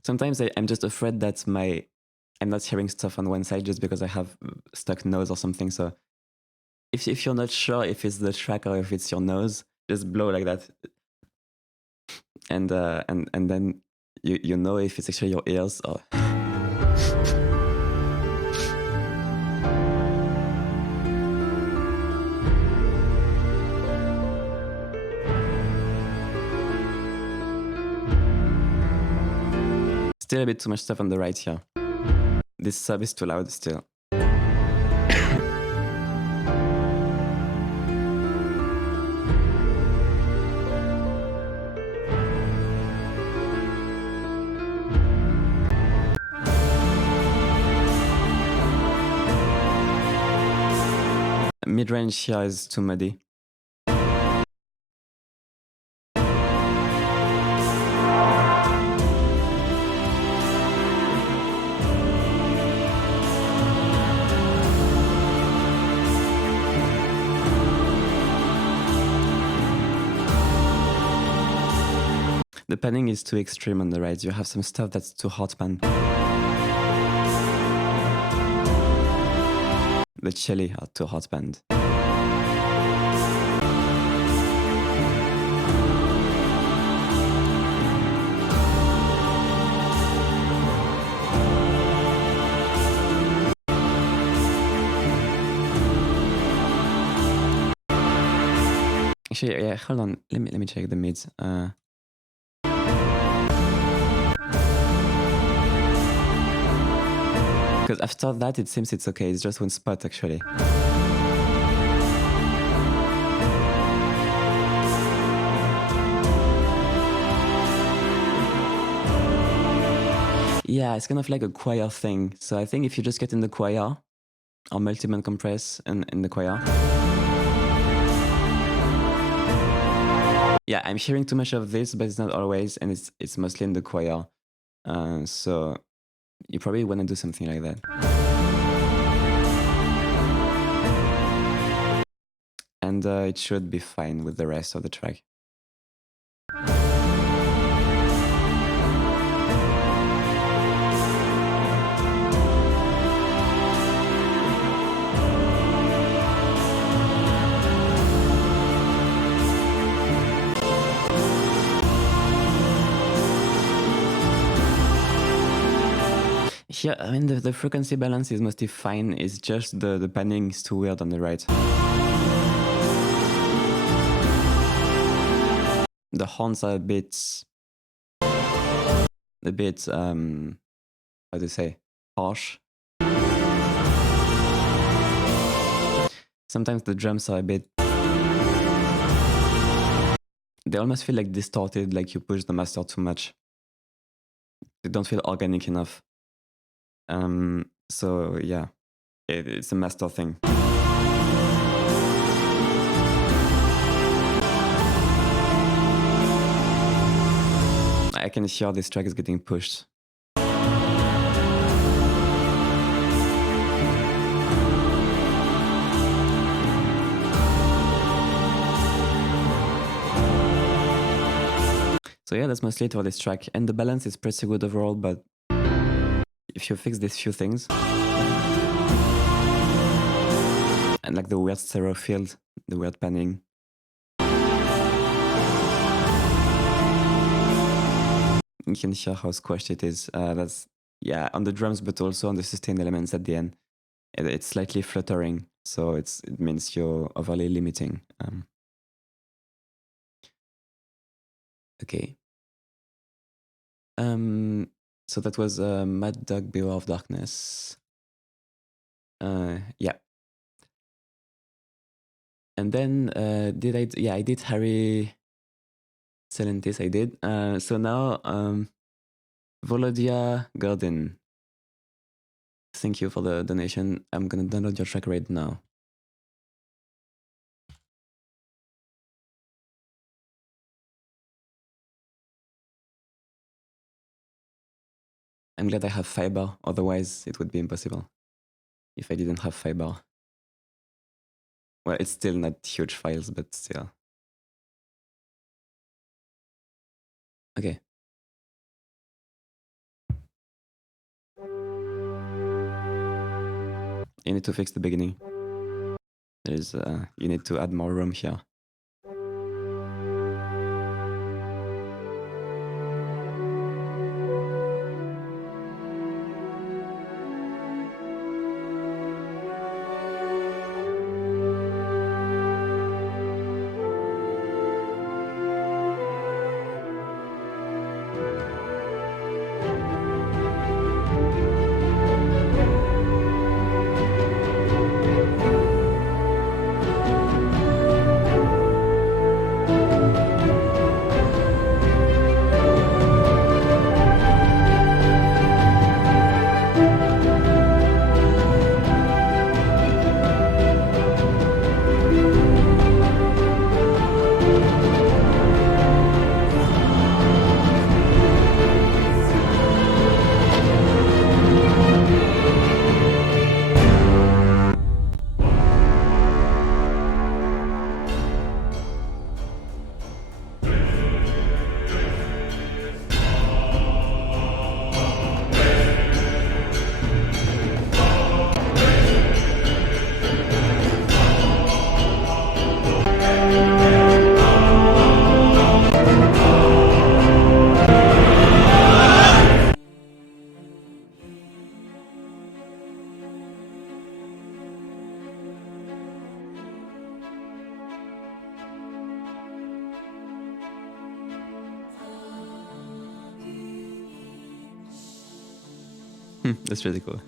Sometimes I'm just afraid that I'm not hearing stuff on one side just because I have stuck nose or something. So if you're not sure if it's the track or if it's your nose, just blow like that, and then you know if it's actually your ears or. Still a bit too much stuff on the right here. This sub is too loud still. Mid-range here is too muddy. The panning is too extreme on the right. You have some stuff that's too hard pan. The cello are too hard panned. Actually, yeah, hold on. Let me check the mids. Because after that, it seems it's okay. It's just one spot, actually. Yeah, it's kind of like a choir thing. So I think if you just get in the choir, or multi-band compress in the choir. Yeah, I'm hearing too much of this, but it's not always, and it's mostly in the choir. So you probably want to do something like that. And it should be fine with the rest of the track. Here, I mean, the frequency balance is mostly fine. It's just the panning is too weird on the right. The horns are a bit, how to say, harsh. Sometimes the drums are a bit, they almost feel like distorted, like you push the master too much. They don't feel organic enough. So yeah, it's a master thing. I can hear this track is getting pushed. So yeah, that's mostly it for this track. And the balance is pretty good overall, but if you fix these few things, and like the weird stereo field, the weird panning, you can hear how squashed it is. That's, yeah, on the drums, but also on the sustain elements at the end. It's slightly fluttering, so it means you're overly limiting. Okay. So that was Mad Dog Beware of Darkness. Yeah. And then I did Harry Celentis, I did. So now Volodya Gordon. Thank you for the donation. I'm gonna download your track right now. I'm glad I have fiber, otherwise it would be impossible if I didn't have fiber. Well, it's still not huge files, but still. Okay. You need to fix the beginning. You need to add more room here. That's really cool.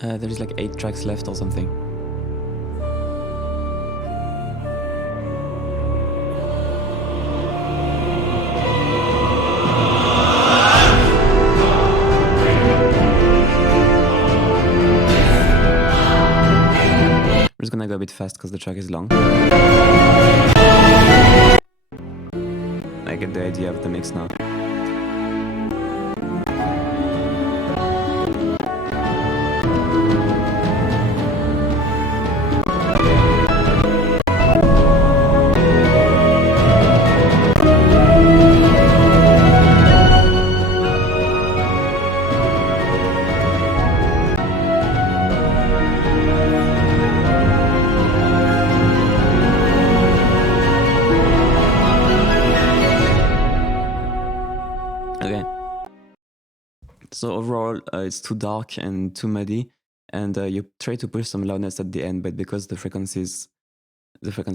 There's like 8 tracks left or something. I'm just gonna go a bit fast because the track is long. I get the idea of the mix now. Okay. So overall, it's too dark and too muddy, and you try to push some loudness at the end, but because the frequency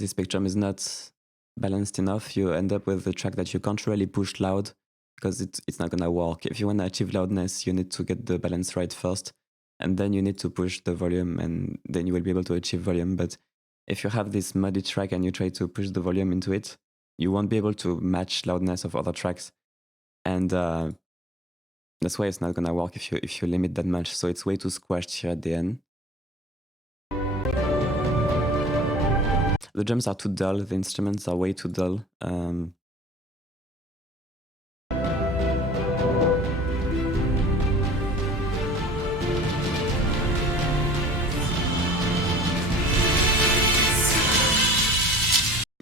spectrum is not balanced enough, you end up with a track that you can't really push loud because it's not gonna work. If you want to achieve loudness, you need to get the balance right first, and then you need to push the volume, and then you will be able to achieve volume. But if you have this muddy track and you try to push the volume into it, you won't be able to match loudness of other tracks, and that's why it's not gonna work if you limit that much. So it's way too squashed here at the end. The drums are too dull. The instruments are way too dull.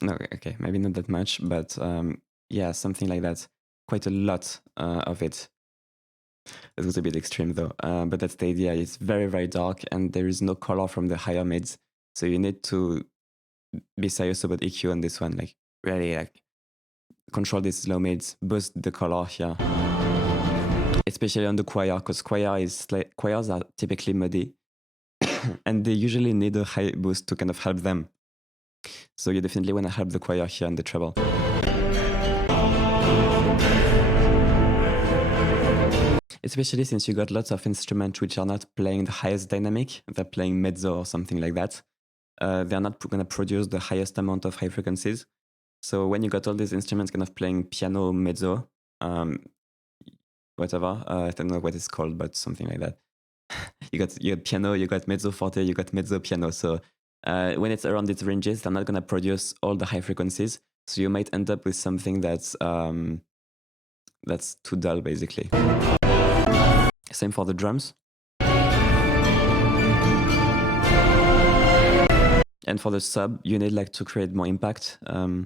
No, okay, maybe not that much, but yeah, something like that. Quite a lot of it. It was a bit extreme though, but that's the idea. It's very, very dark and there is no color from the higher mids. So you need to be serious about EQ on this one. Like really like control these low mids, boost the color here. Especially on the choir, because choirs are typically muddy and they usually need a high boost to kind of help them. So you definitely want to help the choir here in the treble. Especially since you got lots of instruments which are not playing the highest dynamic, they're playing mezzo or something like that. They're not going to produce the highest amount of high frequencies. So when you got all these instruments kind of playing piano, mezzo, whatever, I don't know what it's called, but something like that. you got piano, you got mezzo forte, you got mezzo piano. So when it's around its ranges, they're not going to produce all the high frequencies. So you might end up with something that's too dull, basically. Same for the drums. And for the sub, you need like to create more impact. So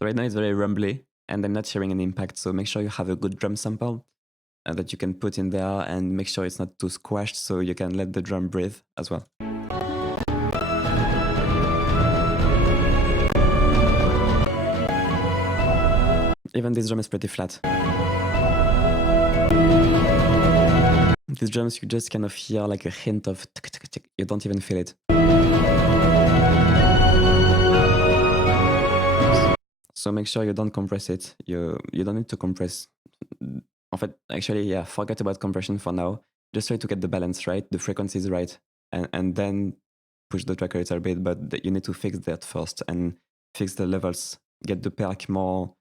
right now it's very rumbly and I'm not hearing any impact. So make sure you have a good drum sample that you can put in there and make sure it's not too squashed so you can let the drum breathe as well. Even this drum is pretty flat. These drums, you just kind of hear like a hint of tick, tick, tick. You don't even feel it. So make sure you don't compress it. You don't need to compress. En fait, actually, yeah, forget about compression for now. Just try to get the balance right, the frequencies right, and then push the track a little bit, but you need to fix that first and fix the levels, get the perk more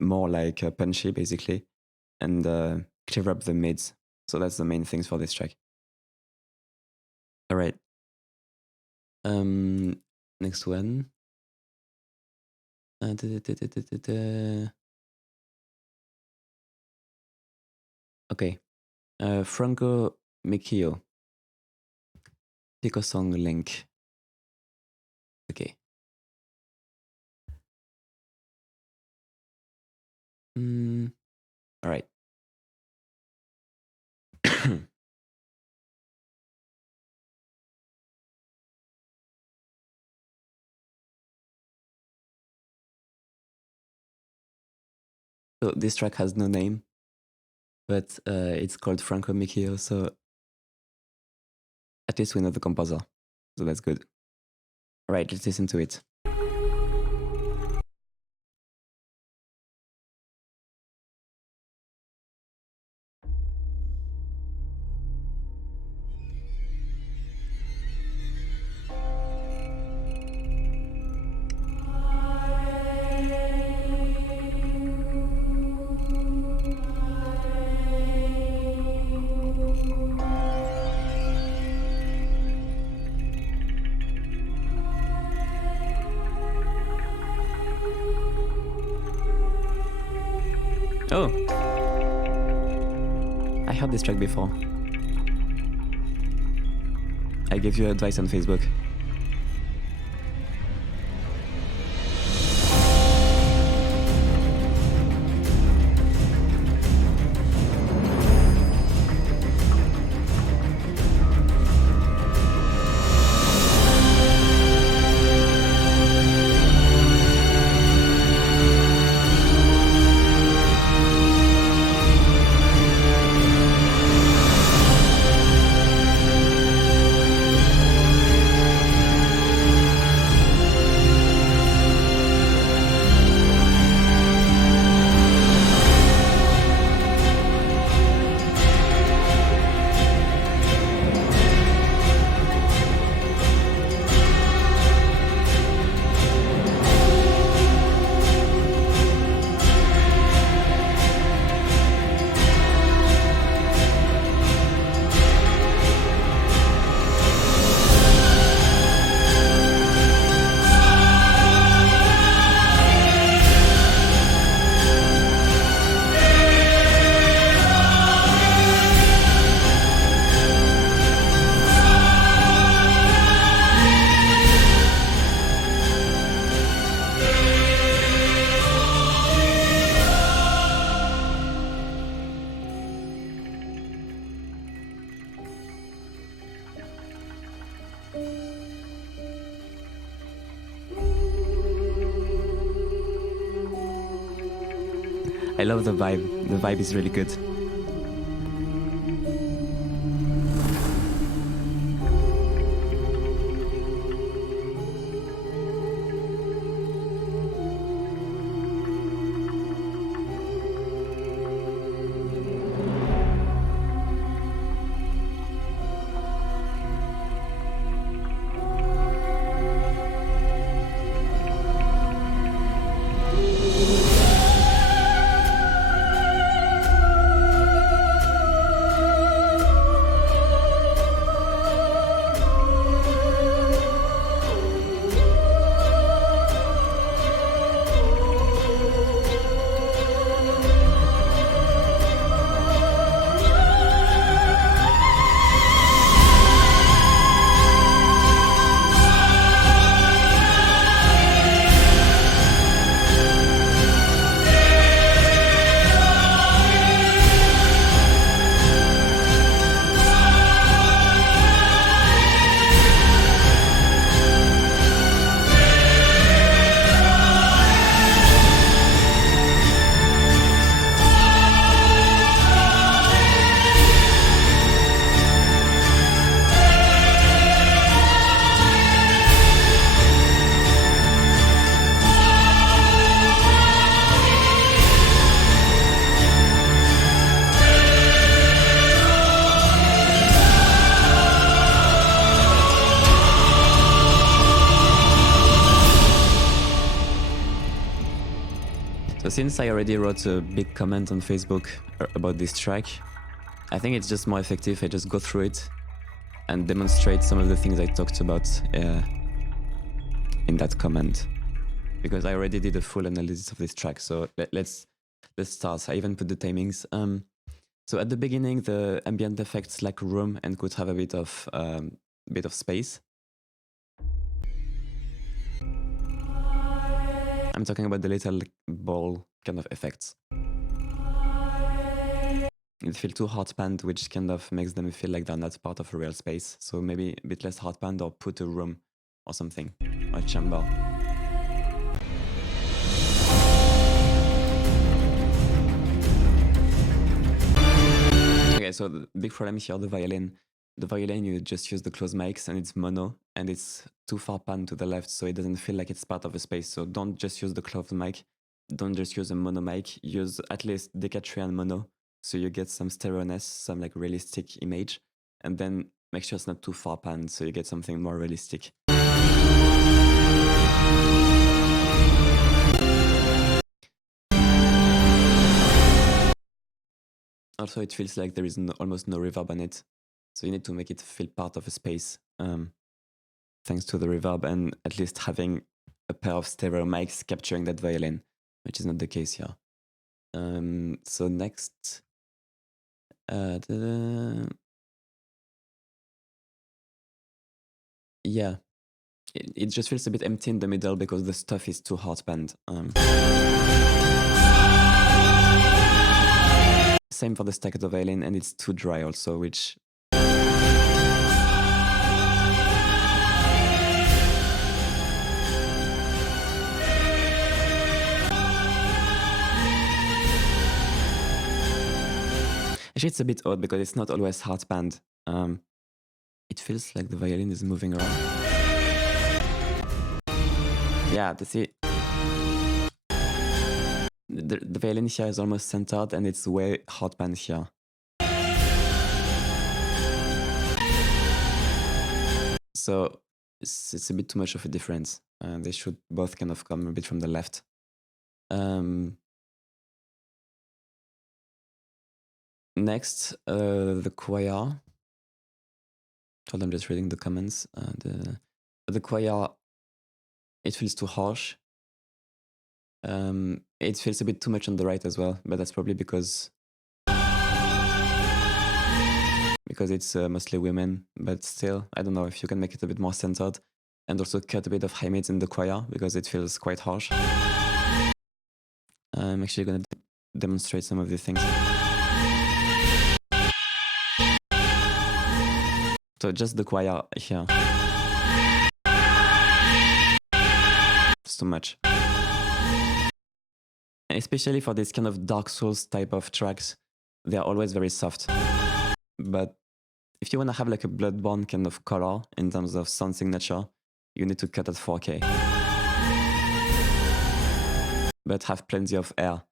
like punchy, basically, and clear up the mids. So that's the main things for this track. All right. Next one. Okay. Franco Mikio. Pick a song link. Okay. All right. So this track has no name, but it's called Franco Mikio, so at least we know the composer. So that's good. All right, let's listen to it. Oh! I heard this track before. I gave you advice on Facebook. I love the vibe. The vibe is really good. So since I already wrote a big comment on Facebook about this track, I think it's just more effective if I just go through it and demonstrate some of the things I talked about in that comment. Because I already did a full analysis of this track, so let's start. I even put the timings. So at the beginning, the ambient effects lack room and could have a bit of space. I'm talking about the little ball kind of effects. It feels too hard panned, which kind of makes them feel like they're not part of a real space. So maybe a bit less hard panned, or put a room or something, or a chamber. Okay, so the big problem here, the violin. The violin, you just use the closed mics and it's mono, and it's too far panned to the left, so it doesn't feel like it's part of a space. So don't just use the closed mic. Don't just use a mono mic. Use at least Decathlon mono, so you get some stereo-ness, some like realistic image, and then make sure it's not too far panned, so you get something more realistic. Also, it feels like there is almost no reverb on it, so you need to make it feel part of a space, thanks to the reverb, and at least having a pair of stereo mics capturing that violin, which is not the case here. So next, yeah, it just feels a bit empty in the middle because the stuff is too hard band. Same for the staccato violin, and it's too dry also, which actually it's a bit odd because it's not always hard band. It feels like the violin is moving around. Yeah, that's it. The violin here is almost centered and it's way hard band here. So it's a bit too much of a difference. They should both kind of come a bit from the left. Next, the choir. Hold on, I'm just reading the comments. The choir, it feels too harsh. It feels a bit too much on the right as well, but that's probably because it's mostly women. But still, I don't know if you can make it a bit more centered and also cut a bit of high mids in the choir because it feels quite harsh. I'm actually going to demonstrate some of these things. So just the choir here. It's too much. Especially for this kind of Dark Souls type of tracks, they are always very soft. But if you want to have like a Bloodborne kind of color in terms of sound signature, you need to cut at 4K. But have plenty of air.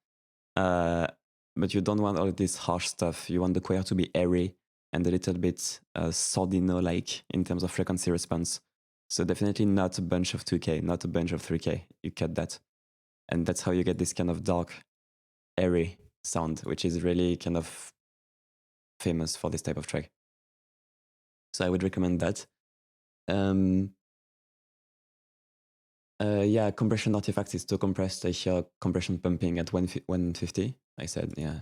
But you don't want all this harsh stuff. You want the choir to be airy and a little bit Sordino-like in terms of frequency response. So definitely not a bunch of 2K, not a bunch of 3K. You cut that. And that's how you get this kind of dark, airy sound, which is really kind of famous for this type of track. So I would recommend that. Yeah, compression artifacts is too compressed. I hear compression pumping at 150. I said, yeah.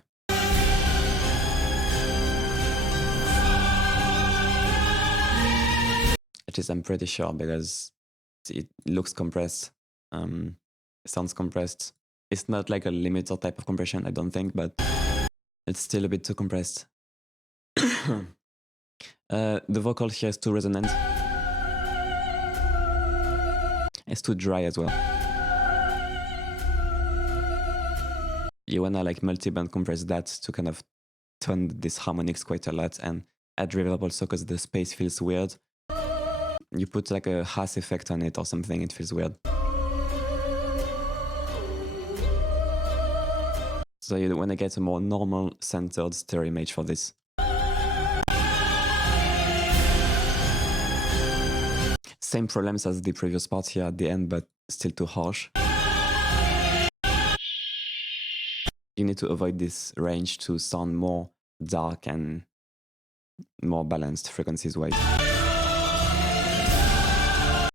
At least I'm pretty sure because it looks compressed. Sounds compressed. It's not like a limiter type of compression, I don't think, but it's still a bit too compressed. The vocal here is too resonant. It's too dry as well. You wanna like multi-band compress that to kind of tone these harmonics quite a lot and add reverb also because the space feels weird. You put like a Haas effect on it or something, it feels weird. So you want to get a more normal centered stereo image for this. Same problems as the previous part here at the end, but still too harsh. You need to avoid this range to sound more dark and more balanced frequencies wise.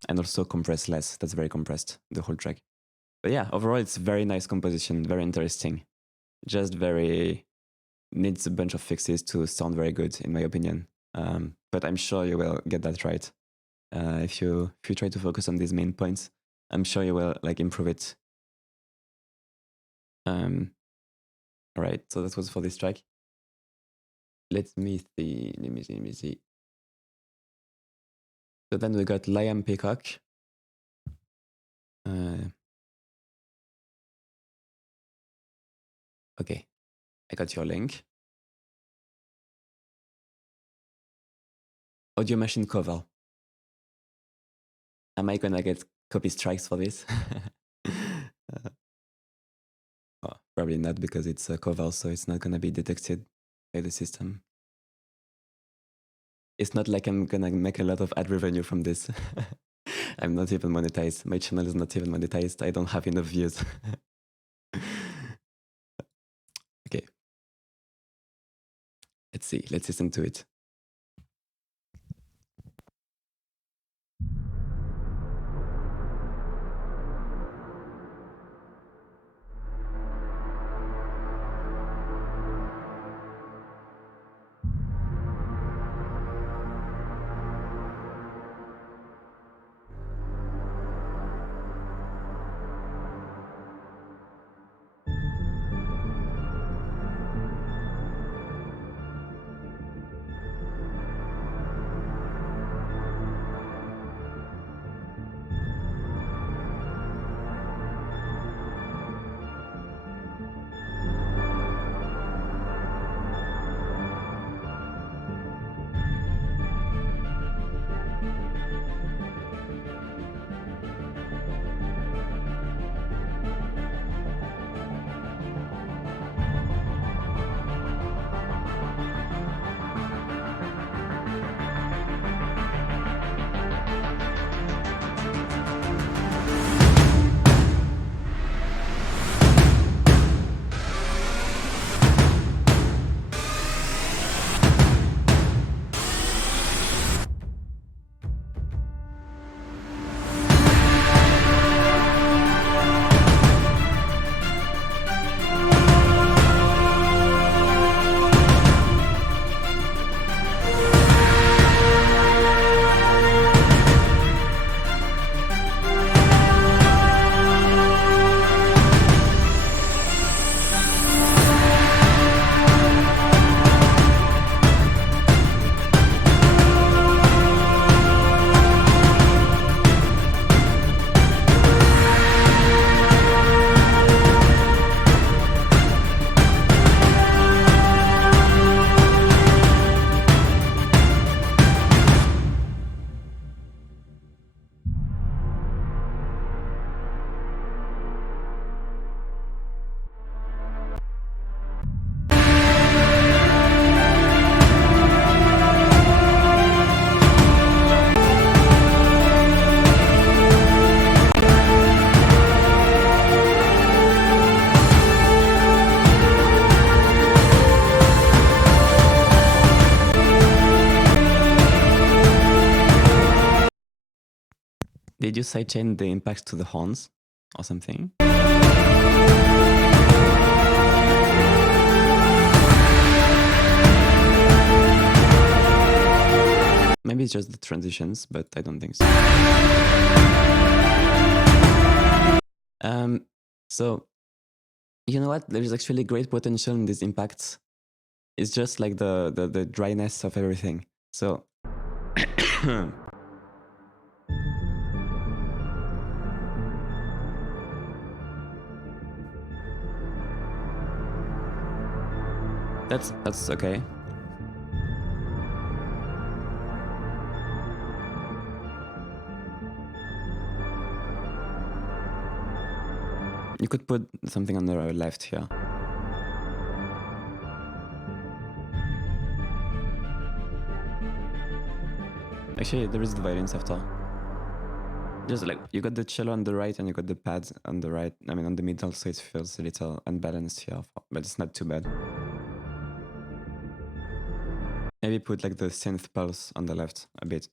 And also compress less. That's very compressed, the whole track. But yeah, overall it's very nice composition, very interesting. Just very needs a bunch of fixes to sound very good, in my opinion. But I'm sure you will get that right. If you try to focus on these main points, I'm sure you will like improve it. All right, so that was for this track. Let me see. So then we got Liam Peacock. Okay, I got your link. Audio Machine cover. Am I gonna get copy strikes for this? Oh, probably not because it's a cover, so it's not gonna be detected by the system. It's not like I'm gonna make a lot of ad revenue from this. I'm not even monetized. My channel is not even monetized. I don't have enough views. Okay. Let's see. Let's listen to it. Did you sidechain the impacts to the horns or something? Maybe it's just the transitions, but I don't think so. So, you know what? There is actually great potential in these impacts. It's just like the dryness of everything. So, that's okay. You could put something on the left here. Actually, there is the violins after. Just like, you got the cello on the right and you got the pads on the right. I mean, on the middle, so it feels a little unbalanced here, but it's not too bad. Maybe put like the synth pulse on the left a bit.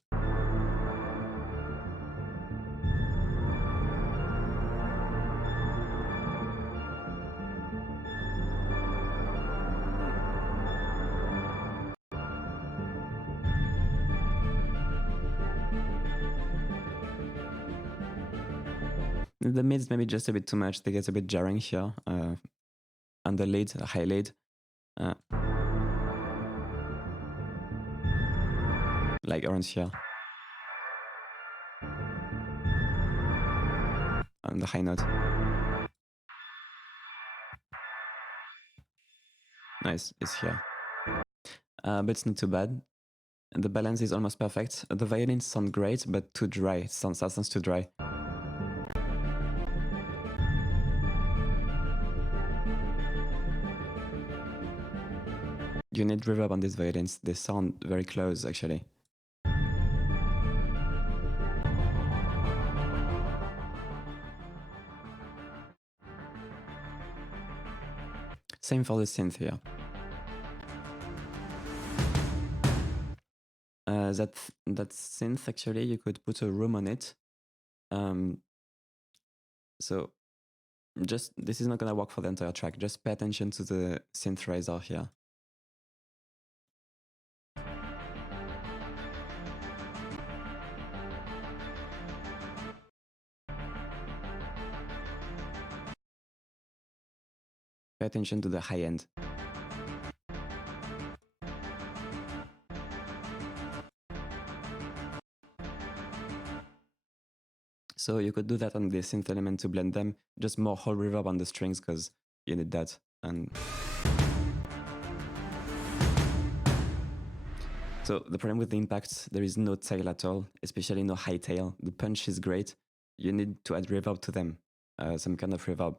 The mids maybe just a bit too much. They get a bit jarring here. On the lead, high lead. Like around here. On the high note. Nice, it's here. But it's not too bad. And the balance is almost perfect. The violins sound great, but too dry. It sounds too dry. You need reverb on these violins. They sound very close, actually. Same for the synth here. That synth, actually, you could put a room on it. So just, this is not gonna work for the entire track. Just pay attention to the synthesizer here. Pay attention to the high end. So you could do that on the synth element to blend them. Just more whole reverb on the strings because you need that. And so the problem with the impacts, there is no tail at all, especially no high tail. The punch is great. You need to add reverb to them, some kind of reverb.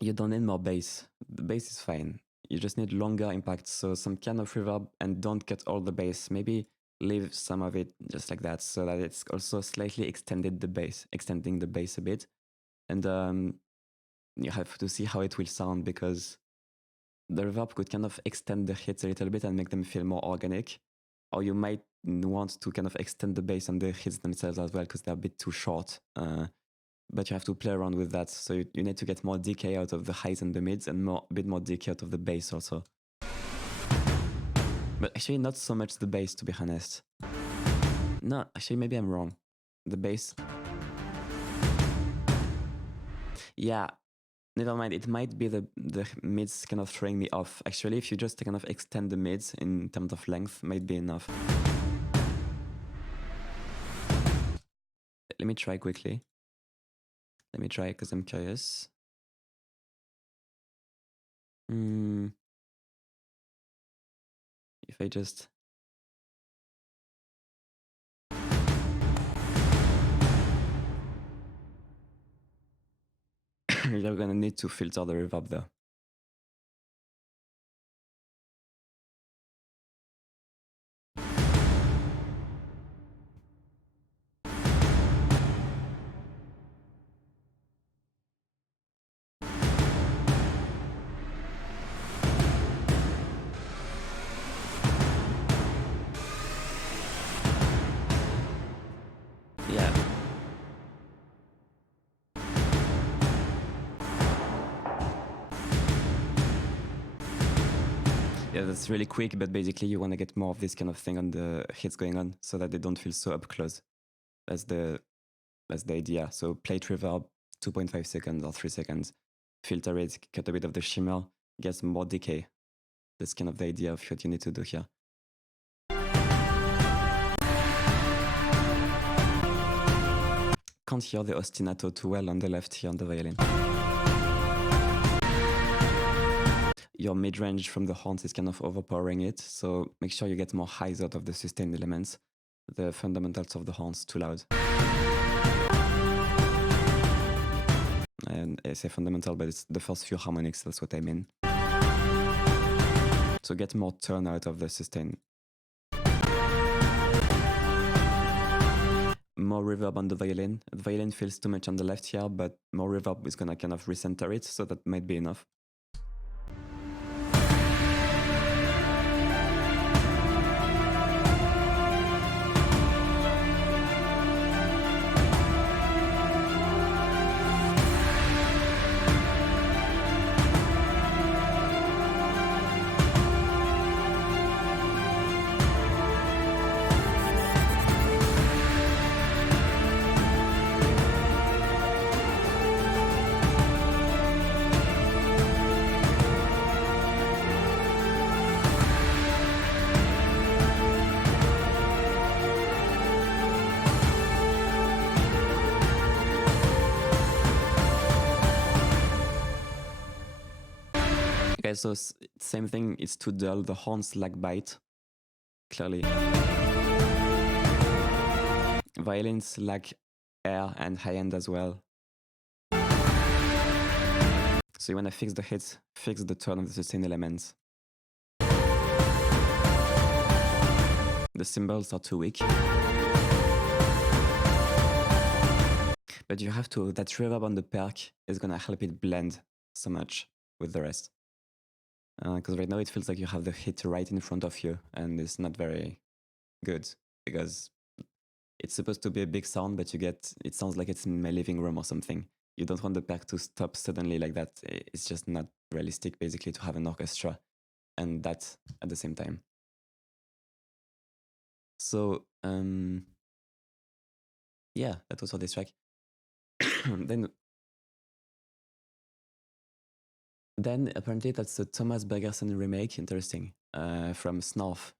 You don't need more bass. The bass is fine. You just need longer impacts, so some kind of reverb, and don't cut all the bass. Maybe leave some of it just like that, so that it's also slightly extending the bass a bit. And you have to see how it will sound, because the reverb could kind of extend the hits a little bit and make them feel more organic. Or you might want to kind of extend the bass on the hits themselves as well, because they're a bit too short. But you have to play around with that. So you need to get more decay out of the highs and the mids, and a bit more decay out of the bass also. But actually not so much the bass, to be honest. No, actually maybe I'm wrong. The bass. Yeah, never mind. It might be the mids kind of throwing me off. Actually, if you just kind of extend the mids in terms of length, might be enough. Let me try quickly. Let me try, because I'm curious. If I just... You're gonna need to filter the reverb there. Yeah. Yeah, that's really quick, but basically you want to get more of this kind of thing on the hits going on so that they don't feel so up close. That's the idea. So plate reverb, 2.5 seconds or 3 seconds, filter it, cut a bit of the shimmer, get some more decay. That's kind of the idea of what you need to do here. Can't hear the ostinato too well on the left here on the violin. Your mid-range from the horns is kind of overpowering it, so make sure you get more highs out of the sustained elements. The fundamentals of the horns too loud. And I say fundamental, but it's the first few harmonics, that's what I mean. So get more turn out of the sustain. More reverb on the violin. The violin feels too much on the left here, but more reverb is gonna kind of recenter it, so that might be enough. Okay, so same thing, it's too dull, the horns lack bite, clearly. Violins lack air and high end as well. So you want to fix the hits, fix the tone of the sustain elements. The cymbals are too weak. But you have to, that reverb on the perk is gonna help it blend so much with the rest. Because right now it feels like you have the hit right in front of you, and it's not very good, because it's supposed to be a big sound, but it sounds like it's in my living room or something. You don't want the perk to stop suddenly like that. It's just not realistic, basically, to have an orchestra and that at the same time. So, yeah, that was for this track. Then apparently that's a Thomas Bergerson remake, interesting, from Snarf.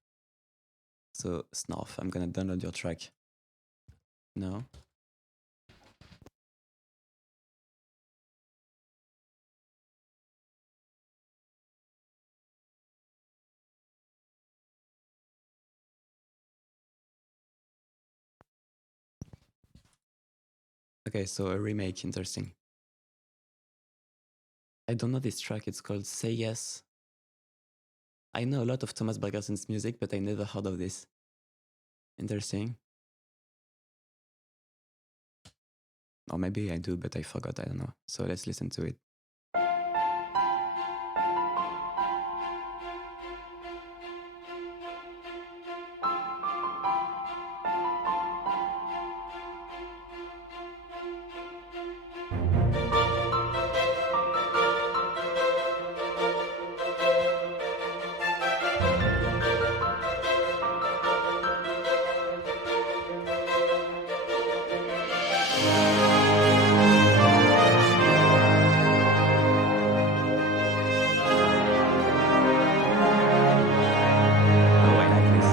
So Snarf, I'm gonna download your track. No? Okay, so a remake, interesting. I don't know this track, it's called Say Yes. I know a lot of Thomas Bergerson's music, but I never heard of this. Interesting. Or maybe I do, but I forgot, I don't know. So let's listen to it. Oh, I like this.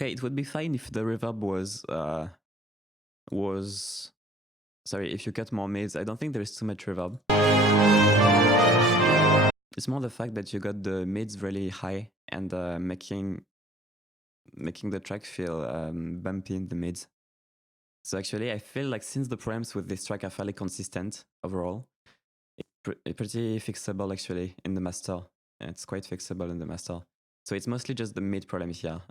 Okay, it would be fine if the reverb was sorry, if you cut more mids. I don't think there is too much reverb. It's more the fact that you got the mids really high and making the track feel bumpy in the mids. So actually, I feel like since the preamps with this track are fairly consistent overall, it's pretty fixable actually in the master. It's quite fixable in the master. So it's mostly just the mid problem here.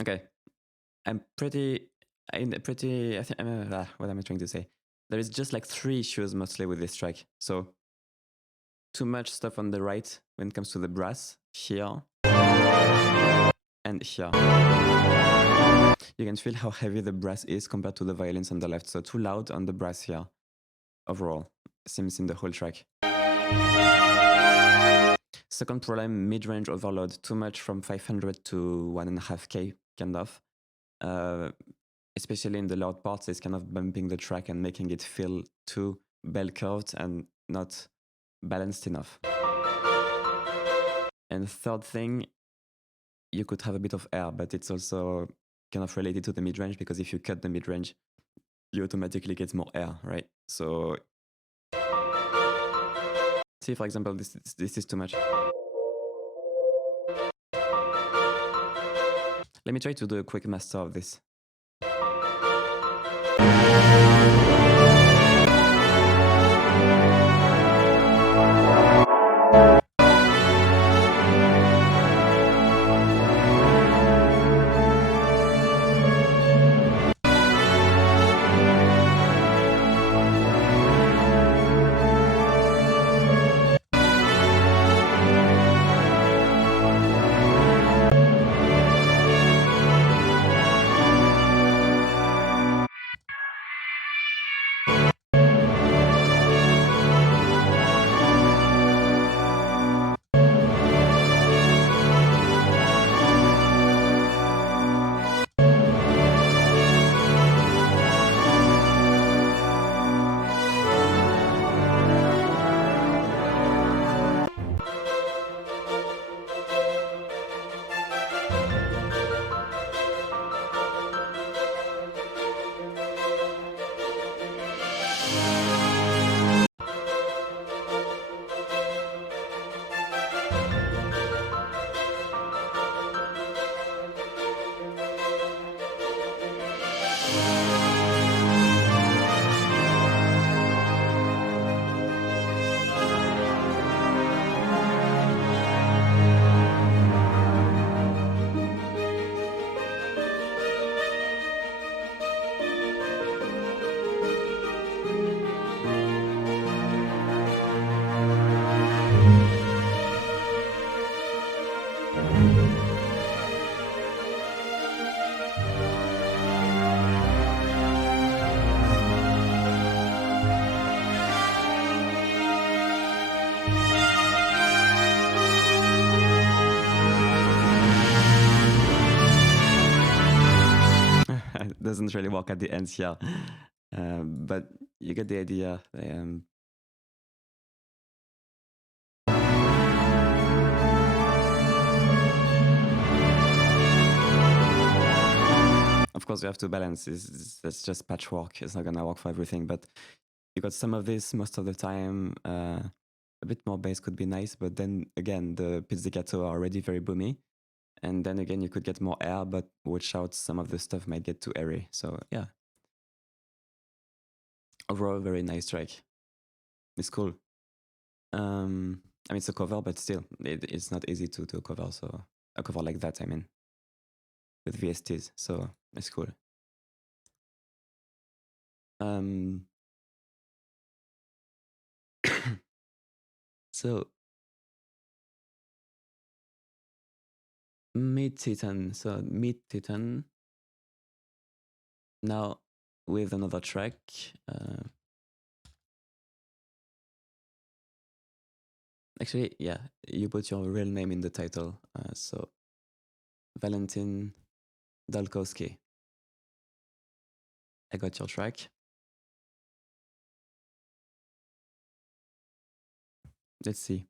Okay, I think, what am I trying to say? There is just like 3 issues mostly with this track. So too much stuff on the right when it comes to the brass here and here. You can feel how heavy the brass is compared to the violins on the left. So too loud on the brass here overall. Seems in the whole track. Second problem, mid-range overload. Too much from 500 to 1.5K kind of. Especially in the loud parts, it's kind of bumping the track and making it feel too bell curved and not balanced enough. And third thing, you could have a bit of air, but it's also kind of related to the mid-range, because if you cut the mid-range, you automatically get more air, right? So see, for example, this is too much. Let me try to do a quick master of this. It doesn't really work at the ends here, but you get the idea. Of course, you have to balance. That's just patchwork. It's not gonna work for everything, but you got some of this most of the time. A bit more bass could be nice, but then again, the pizzicato are already very boomy. And then again, you could get more air, but watch out, some of the stuff might get too airy. So yeah. Overall, very nice track. It's cool. I mean, it's a cover, but still, it's not easy to do a cover. So a cover like that, I mean, with VSTs. So it's cool. So Mid-Titan. So Mid-Titan. Now with another track. Actually, yeah, you put your real name in the title. So Valentin Dalkowski. I got your track. Let's see.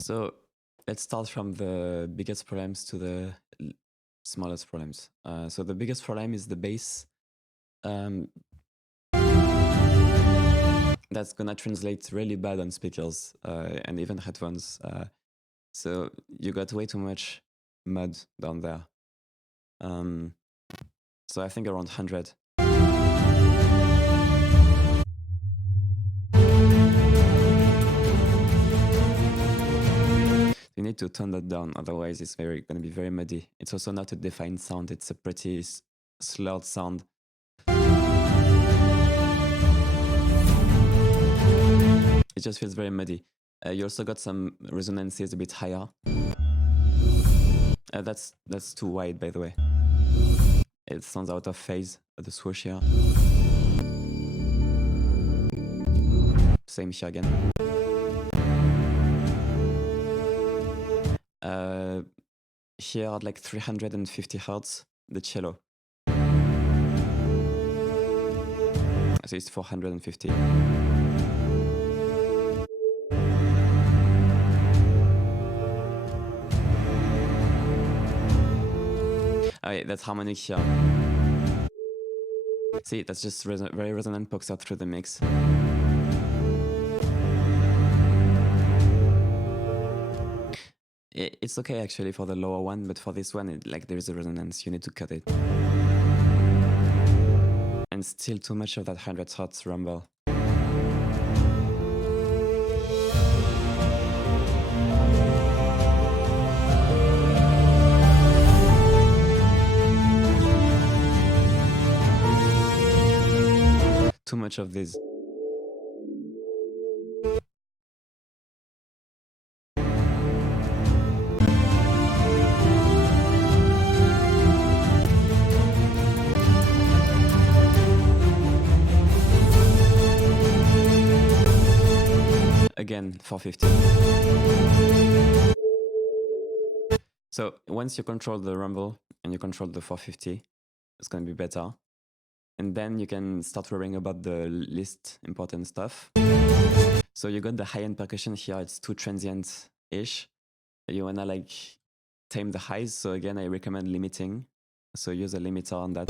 So let's start from the biggest problems to the smallest problems. So the biggest problem is the bass. That's gonna translate really bad on speakers and even headphones. So you got way too much mud down there. So I think around 100. You need to tone that down, otherwise it's going to be very muddy. It's also not a defined sound, it's a pretty slurred sound. It just feels very muddy. You also got some resonances a bit higher. That's too wide, by the way. It sounds out of phase, the swoosh here. Same here again. Here at like 350 Hertz, the cello. So it's 450. Oh yeah, that's harmonic here. See, that's just very resonant, pokes out through the mix. It's okay actually for the lower one, but for this one, there is a resonance, you need to cut it. And still too much of that 100 Hertz rumble. Too much of this. Again, 450. So once you control the rumble and you control the 450, it's going to be better. And then you can start worrying about the least important stuff. So you got the high-end percussion here, it's too transient-ish. You wanna tame the highs, so again I recommend limiting. So use a limiter on that.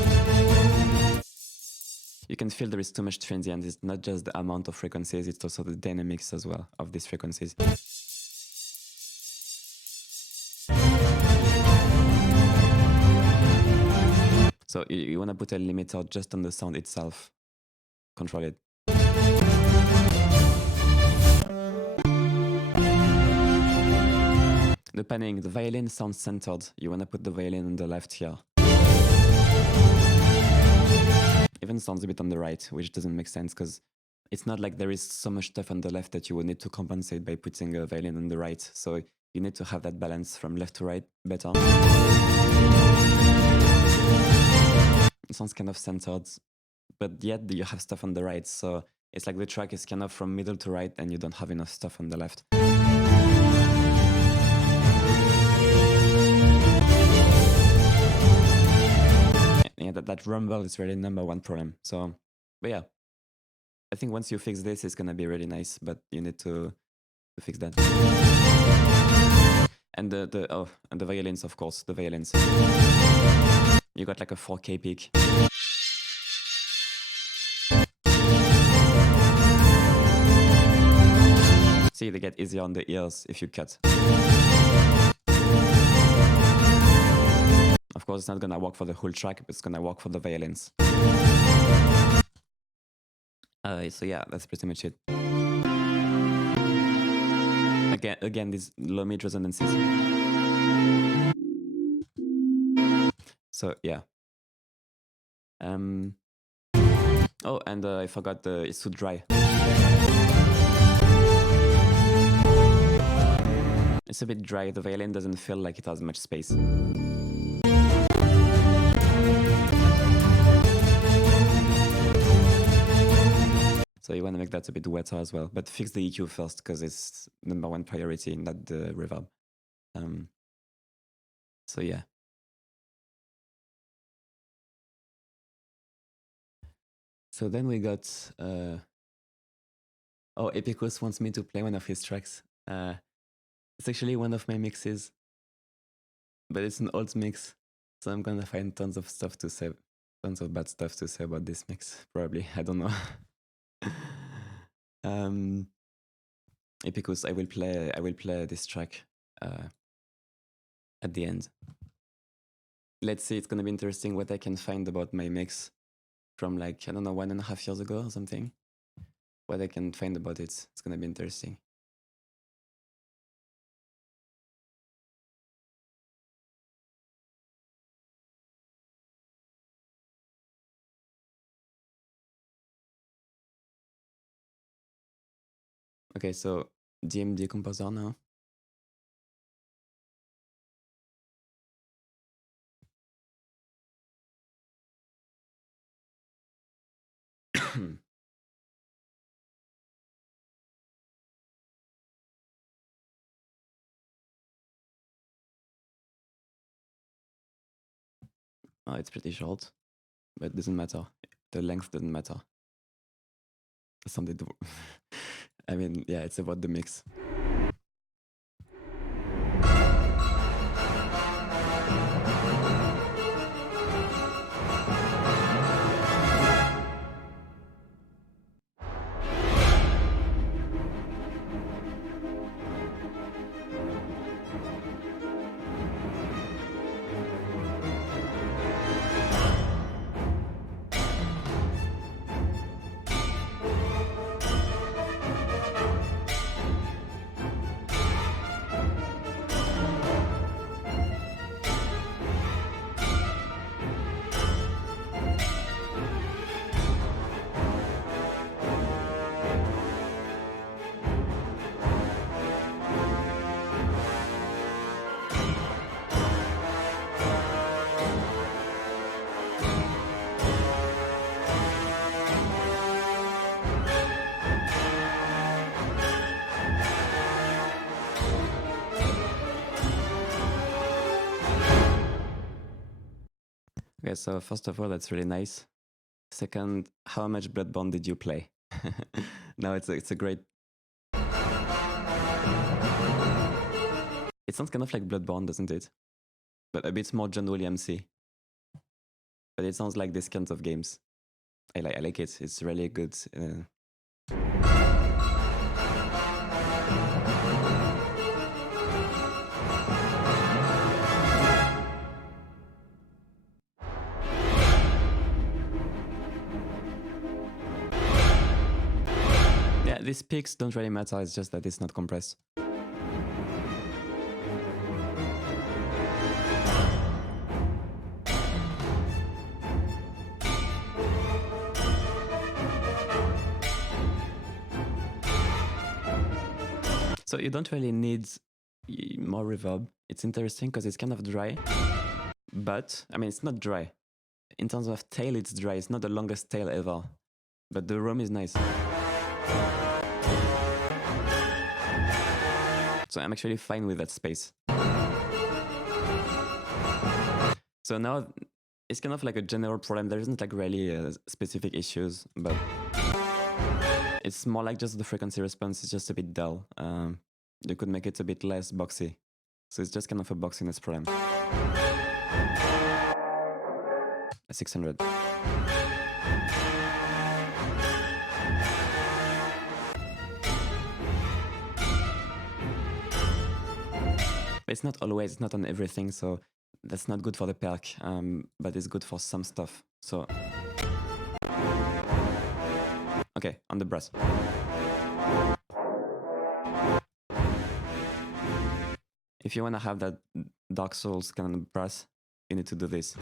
you can feel there is too much transient. It's not just the amount of frequencies, it's also the dynamics as well of these frequencies. So you want to put a limiter just on the sound itself. Control it. The panning, the violin sounds centered. You want to put the violin on the left here. Even sounds a bit on the right, which doesn't make sense because it's not like there is so much stuff on the left that you would need to compensate by putting a violin on the right. So you need to have that balance from left to right better. It sounds kind of centered, but yet you have stuff on the right. So it's like the track is kind of from middle to right and you don't have enough stuff on the left. Yeah, that rumble is really number one problem. So, but yeah, I think once you fix this, it's gonna be really nice, but you need to fix that. And the violins, of course, the violins. You got like a 4K peak. See, they get easier on the ears if you cut. Of course, it's not gonna work for the whole track, but it's gonna work for the violins. So yeah, that's pretty much it. Again, these low mid resonances. So yeah. Oh, and I forgot it's too dry. It's a bit dry. The violin doesn't feel like it has much space. So you want to make that a bit wetter as well, but fix the EQ first because it's number one priority, not the reverb. So yeah. So then we got, Epicus wants me to play one of his tracks. It's actually one of my mixes, but it's an old mix. So I'm gonna find tons of bad stuff to say about this mix, probably, I don't know. Epicus, I will play this track at the end. Let's see, it's gonna be interesting what I can find about my mix from like, I don't know, 1.5 years ago or something. What I can find about it, it's gonna be interesting. Okay, so DMD composer now. Oh, it's pretty short, but it doesn't matter. The length doesn't matter. Something to I mean, yeah, it's about the mix. Okay, so first of all, that's really nice. Second, how much Bloodborne did you play? No, it's a great. It sounds kind of like Bloodborne, doesn't it? But a bit more John Williams-y. But it sounds like this kind of games. I like it. It's really good. Yeah, these peaks don't really matter. It's just that it's not compressed. So you don't really need more reverb. It's interesting because it's kind of dry, but I mean, it's not dry. In terms of tail, it's dry. It's not the longest tail ever, but the room is nice. So I'm actually fine with that space. So now it's kind of like a general problem. There isn't like really specific issues, but it's more like just the frequency response is just a bit dull. You could make it a bit less boxy. So it's just kind of a boxiness problem. A 600. But it's not always, it's not on everything, so that's not good for the perk, but it's good for some stuff. So, okay, on the brass. If you want to have that Dark Souls kind of brass, you need to do this.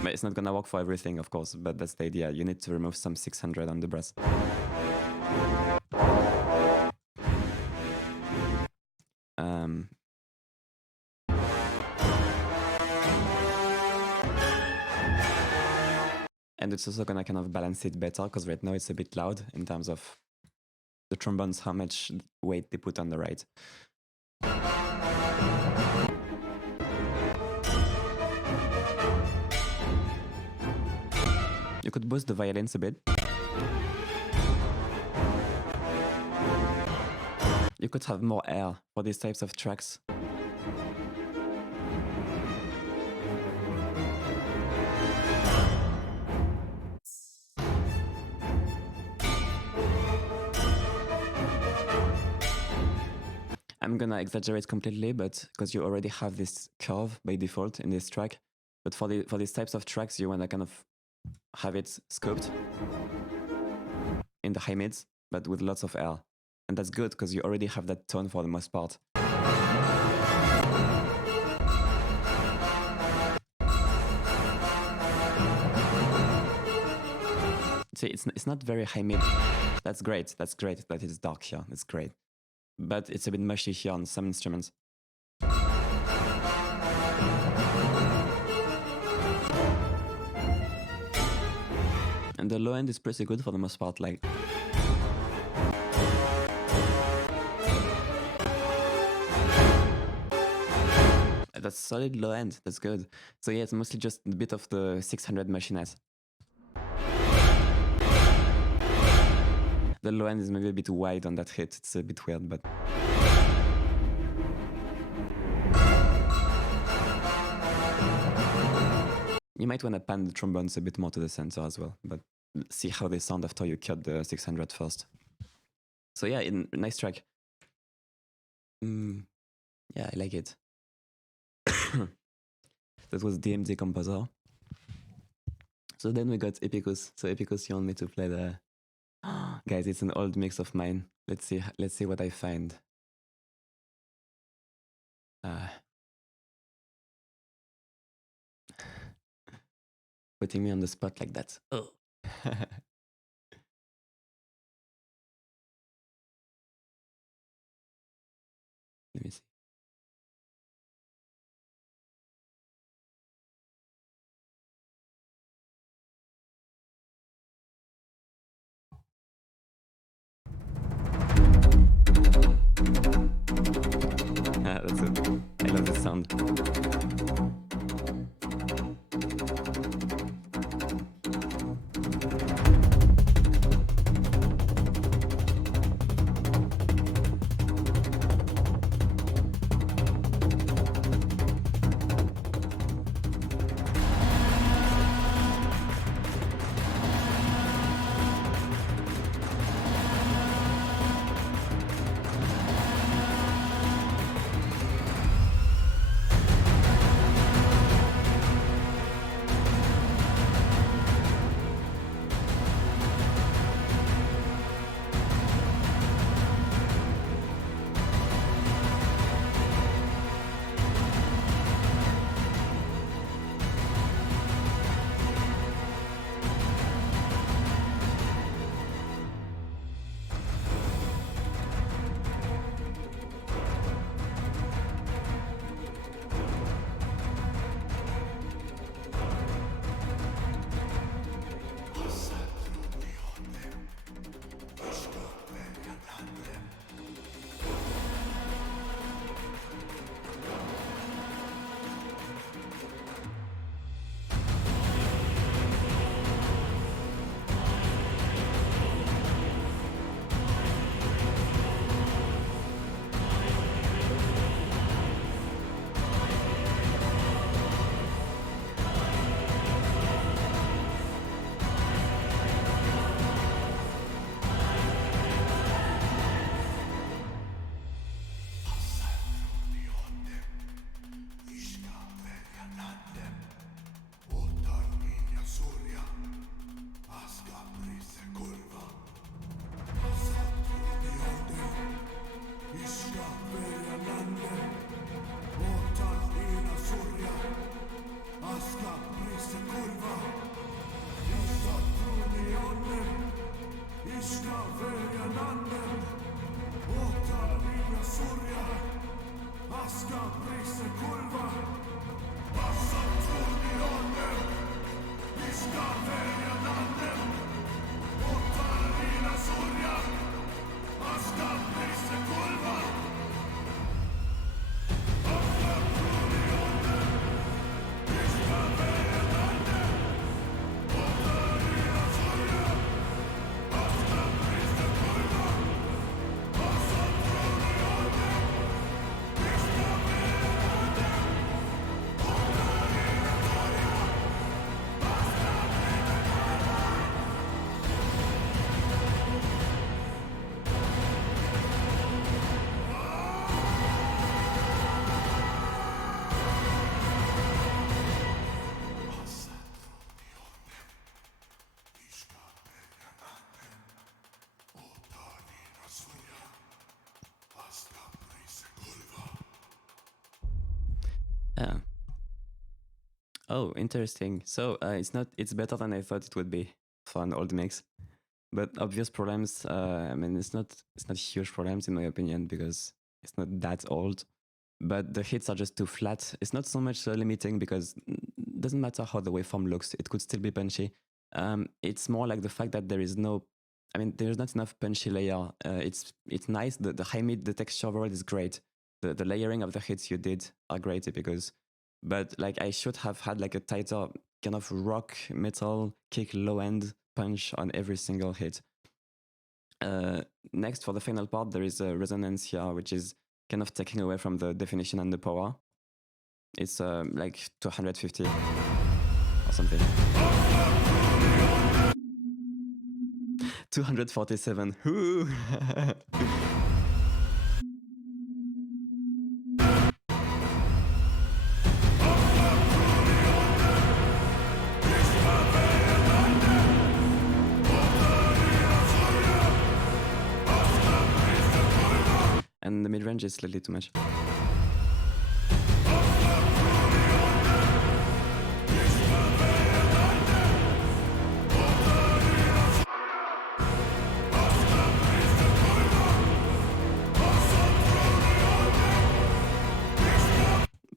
But it's not gonna work for everything, of course, but that's the idea. You need to remove some 600 on the brass. And it's also gonna kind of balance it better, because right now it's a bit loud in terms of the trombones, how much weight they put on the right. You could boost the violins a bit. You could have more air for these types of tracks. I'm gonna exaggerate completely, but because you already have this curve by default in this track, but for these types of tracks, you wanna kind of have it scoped in the high mids, but with lots of air. And that's good because you already have that tone for the most part. See, it's not very high mid. That's great. That's great that it's dark here. That's great. But it's a bit mushy here on some instruments. And the low end is pretty good for the most part, like. That's solid low end, that's good. So yeah, it's mostly just a bit of the 600 machiness. The low end is maybe a bit wide on that hit, it's a bit weird, but... You might want to pan the trombones a bit more to the center as well, but see how they sound after you cut the 600 first. So yeah, nice track. Yeah, I like it. That was DMD Composer. So then we got Epicus. So Epicus, you want me to play the... Guys, it's an old mix of mine. Let's see what I find. Putting me on the spot like that. Oh. Let me see. That's it. I love this sound. Yeah. Oh, interesting. So it's better than I thought it would be for an old mix. But obvious problems. I mean, it's not huge problems in my opinion because it's not that old. But the hits are just too flat. It's not so much limiting because it doesn't matter how the waveform looks. It could still be punchy. It's more like the fact that there is no. I mean, there's not enough punchy layer. It's nice. The high mid, the texture overall is great. The layering of the hits you did are great because, but like I should have had like a tighter kind of rock metal kick low end punch on every single hit. Next, for the final part, there is a resonance here, which is kind of taking away from the definition and the power. It's like 250 or something. 247. Whoo! And the mid range is slightly too much.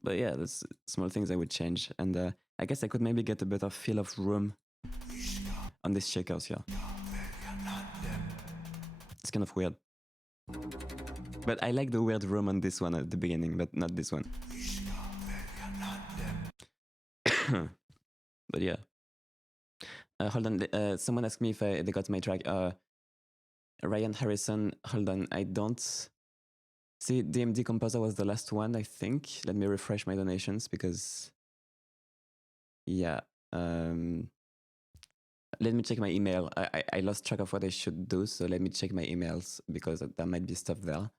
But yeah, there's small things I would change. And I guess I could maybe get a better feel of room on these shakers here. It's kind of weird. But I like the weird room on this one at the beginning, but not this one. But yeah. Hold on, someone asked me if they got my track. Ryan Harrison, hold on, I don't... See, DMD Composer was the last one, I think. Let me refresh my donations because... Yeah. Let me check my email. I lost track of what I should do, so let me check my emails because there might be stuff there.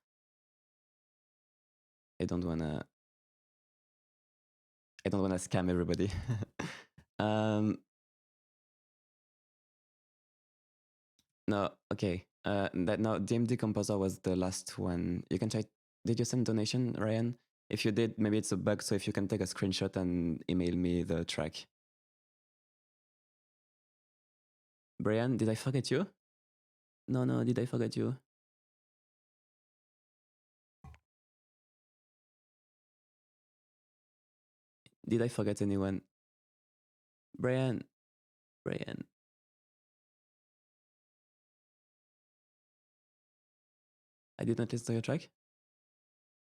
I don't wanna scam everybody. No, okay. No, DMD Composer was the last one. You can try. Did you send donation, Ryan? If you did, maybe it's a bug. So if you can take a screenshot and email me the track. Brian, did I forget you? No, did I forget you? Did I forget anyone? Brian. I did not listen to your track.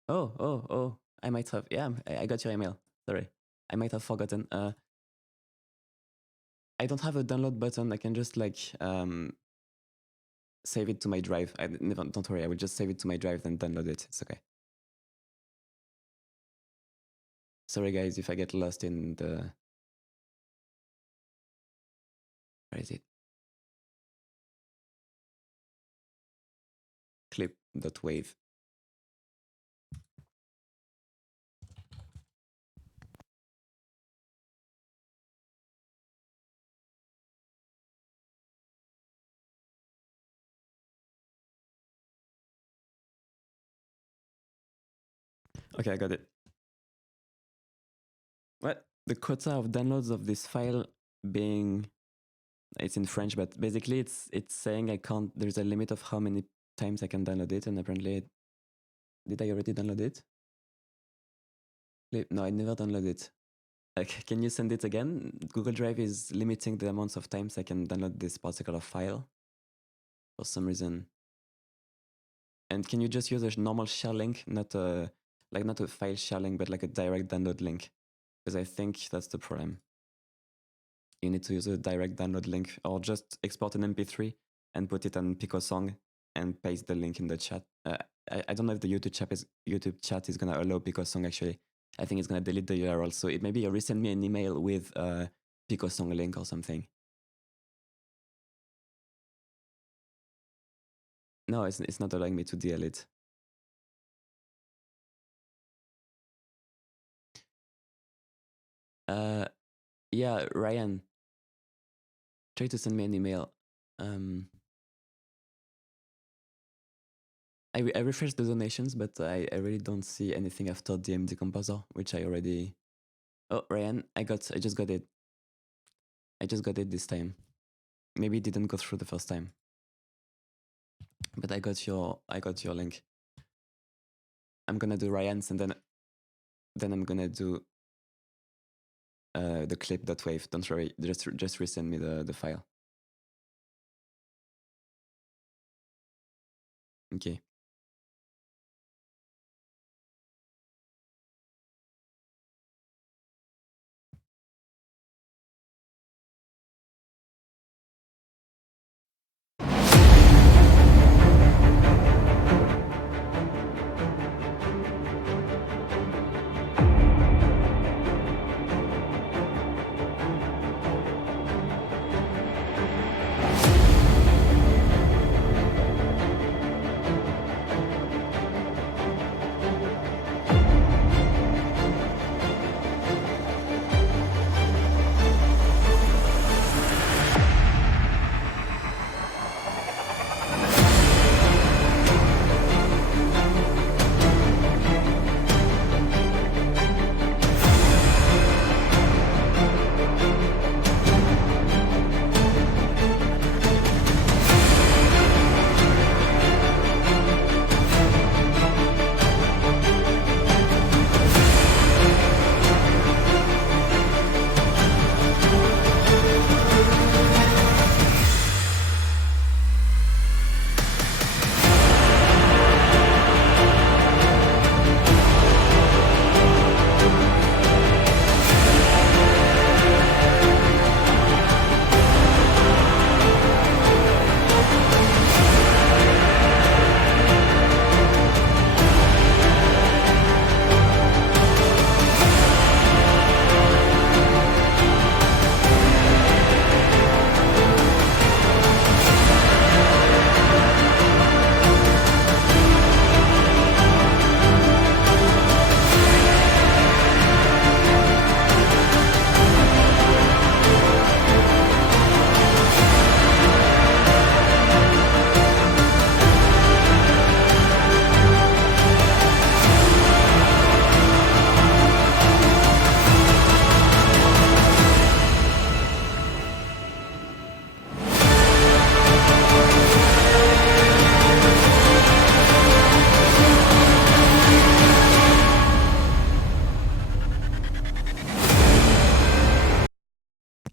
Oh. I might have. Yeah, I got your email. Sorry. I might have forgotten. I don't have a download button. I can just like save it to my drive. Don't worry. I will just save it to my drive and download it. It's okay. Sorry guys if I get lost in the... Where is it? Clip.wave. Okay, I got it. What? The quota of downloads of this file being... It's in French, but basically it's saying I can't... There's a limit of how many times I can download it, and apparently... Did I already download it? No, I never downloaded it. Like, can you send it again? Google Drive is limiting the amounts of times I can download this particular file for some reason. And can you just use a normal share link, not a file share link, but like a direct download link? Because I think that's the problem. You need to use a direct download link, or just export an MP3 and put it on Pico Song and paste the link in the chat. I don't know if the YouTube chat is gonna allow Pico Song actually. I think it's gonna delete the URL. So it maybe resend me an email with a Pico Song link or something. No, it's not allowing me to DL it. Yeah, Ryan, try to send me an email. I refreshed the donations, but I really don't see anything after DMD Composer, which I already... Oh, Ryan, I just got it. I just got it this time. Maybe it didn't go through the first time. But I got your link. I'm gonna do Ryan's and then I'm gonna do the clip.wave. Don't worry, just resend me the file. Okay.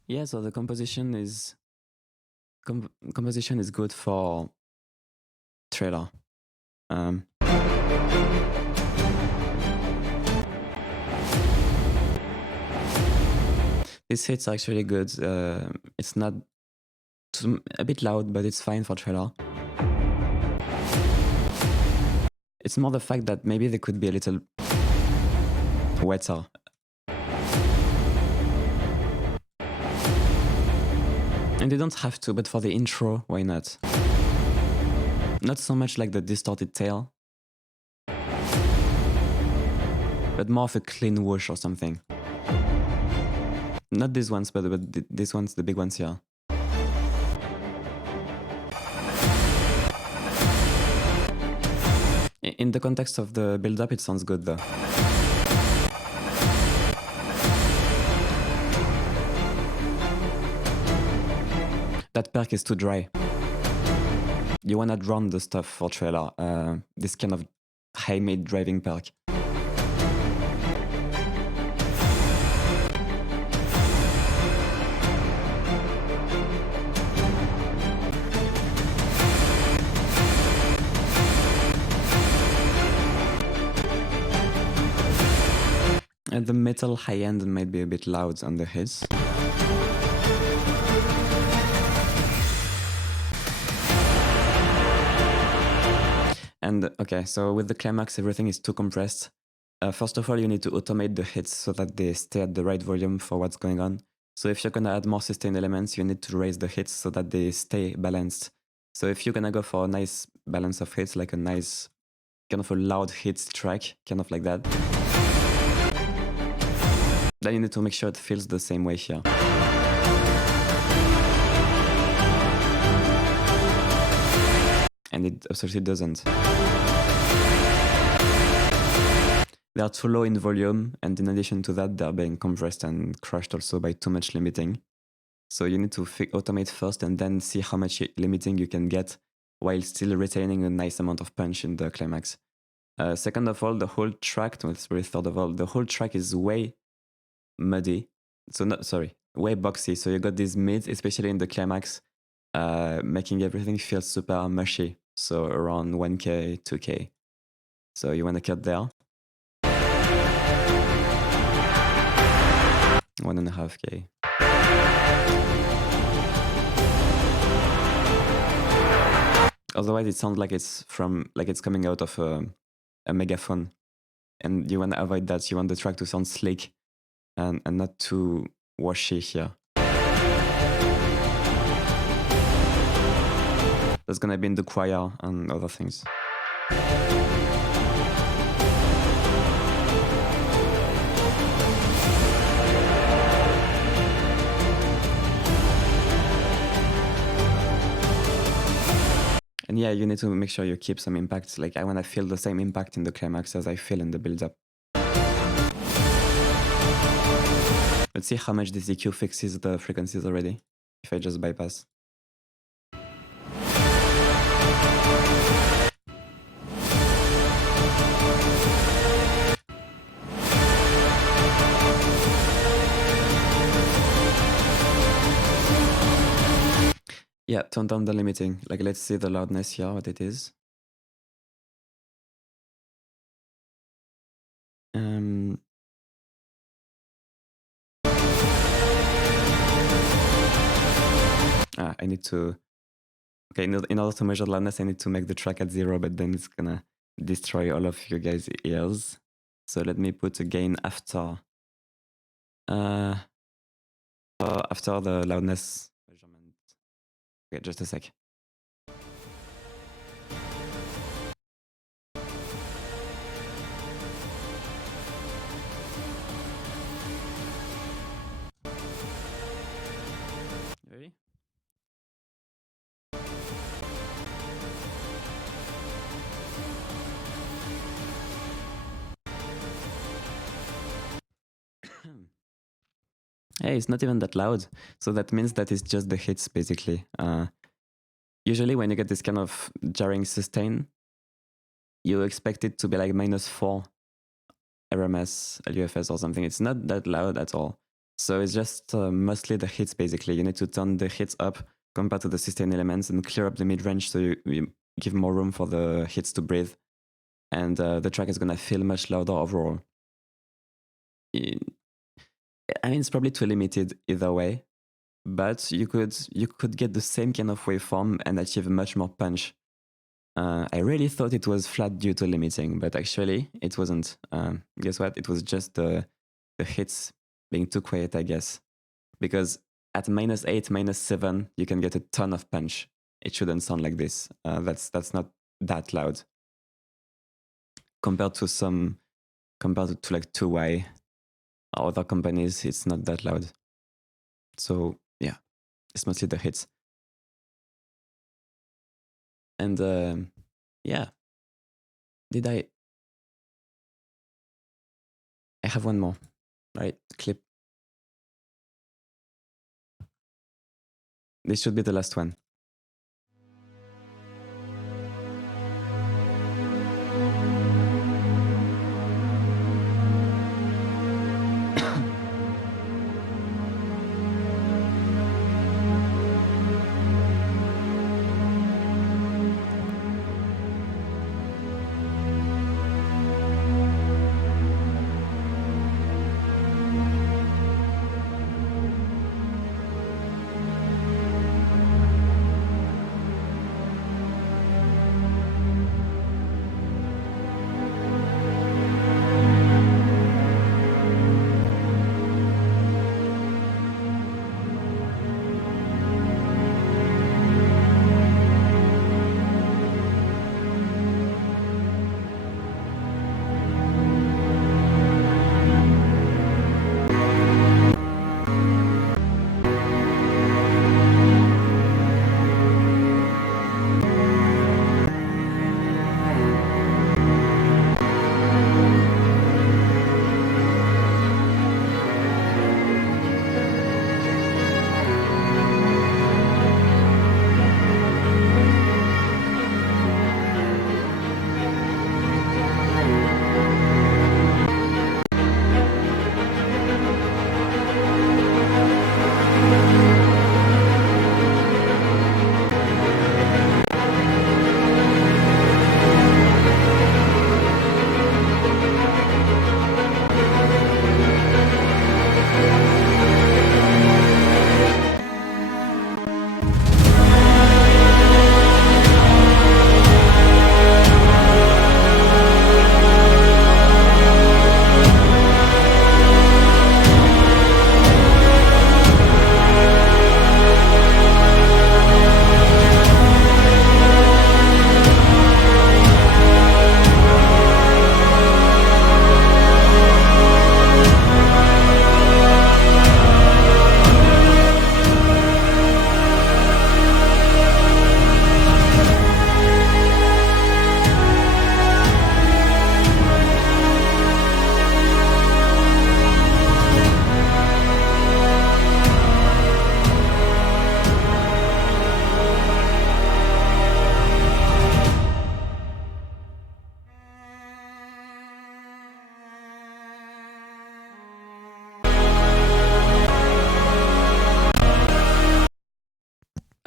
Yeah, so the composition is good for trailer. These hits are actually good. It's not a bit loud, but it's fine for trailer. It's more the fact that maybe they could be a little wetter. And they don't have to, but for the intro, why not? Not so much like the distorted tail, but more of a clean whoosh or something. Not these ones, but these ones, the big ones here. In the context of the build-up, it sounds good though. That perk is too dry. You wanna drown the stuff for trailer, this kind of high-mid driving perk. And the metal high end might be a bit loud on the hits. And okay, so with the climax, everything is too compressed. First of all, you need to automate the hits so that they stay at the right volume for what's going on. So if you're gonna add more sustained elements, you need to raise the hits so that they stay balanced. So if you're gonna go for a nice balance of hits, like a nice kind of a loud hits track, kind of like that, then you need to make sure it feels the same way here. and it absolutely doesn't. They are too low in volume, and in addition to that, they're being compressed and crushed also by too much limiting. So you need to automate first and then see how much limiting you can get while still retaining a nice amount of punch in the climax. Second of all, the whole track, third of all, the whole track is way muddy. Way boxy. So you got these mids, especially in the climax, making everything feel super mushy. So around 1K, 2K. So you want to cut there. 1.5K. Otherwise, it sounds like it's coming out of a megaphone, and you want to avoid that. You want the track to sound slick and not too washy here. That's gonna be in the choir and other things. And yeah, you need to make sure you keep some impact. Like I want to feel the same impact in the climax as I feel in the build-up. Let's see how much this EQ fixes the frequencies already, if I just bypass. Yeah, turn down the limiting. Like, let's see the loudness here, what it is. I need to... Okay, in order to measure loudness, I need to make the track at 0, but then it's gonna destroy all of you guys' ears. So let me put a gain after... after the loudness measurement. Okay, just a sec. Ready? Hey, it's not even that loud. So that means that it's just the hits, basically. Usually when you get this kind of jarring sustain, you expect it to be like -4 RMS, LUFS or something. It's not that loud at all. So it's just mostly the hits, basically. You need to turn the hits up compared to the sustain elements and clear up the mid-range so you give more room for the hits to breathe. And the track is going to feel much louder overall. I mean, it's probably too limited either way, but you could get the same kind of waveform and achieve much more punch. I really thought it was flat due to limiting, but actually it wasn't. Guess what? It was just the hits being too quiet, I guess. Because at -8, -7, you can get a ton of punch. It shouldn't sound like this. That's not that loud. Compared to like 2Y or other companies, it's not that loud. So yeah, it's mostly the hits. And yeah, I have one more, right? Clip. This should be the last one.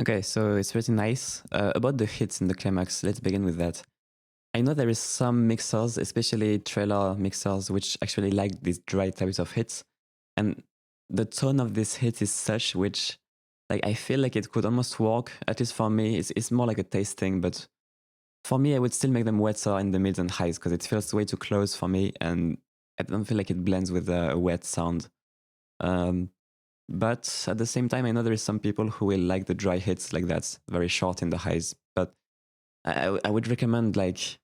Okay, so it's pretty nice. About the hits in the climax, let's begin with that. I know there is some mixers, especially trailer mixers, which actually like these dry types of hits. And the tone of this hit is such which, like, I feel like it could almost work, at least for me. It's more like a taste thing, but for me, I would still make them wetter in the mids and highs because it feels way too close for me, and I don't feel like it blends with a wet sound. Um, but at the same time, I know there is some people who will like the dry hits like that, very short in the highs. But I would recommend, like,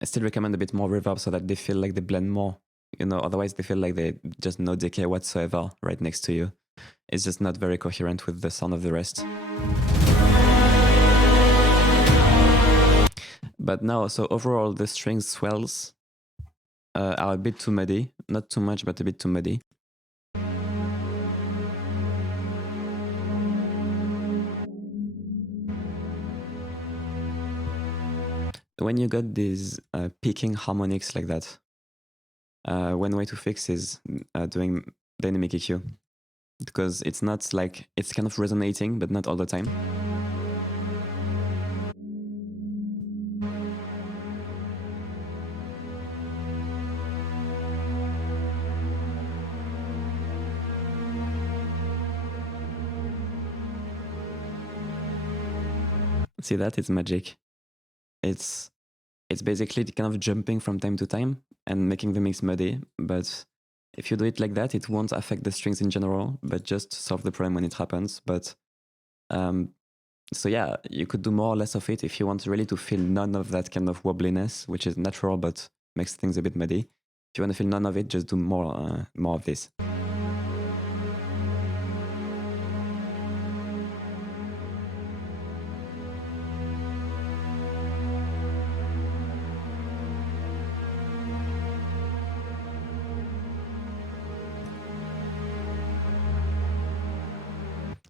I still recommend a bit more reverb so that they feel like they blend more. You know, otherwise they feel like they just no decay whatsoever right next to you. It's just not very coherent with the sound of the rest. But now, so overall, the string swells are a bit too muddy. Not too much, but a bit too muddy. When you got these peaking harmonics like that, one way to fix is doing dynamic EQ. Because it's not like, it's kind of resonating, but not all the time. See that? It's magic. It's basically kind of jumping from time to time and making the mix muddy, but if you do it like that, it won't affect the strings in general, but just solve the problem when it happens. But so yeah, you could do more or less of it if you want really to feel none of that kind of wobbliness, which is natural but makes things a bit muddy. If you want to feel none of it, just do more of this.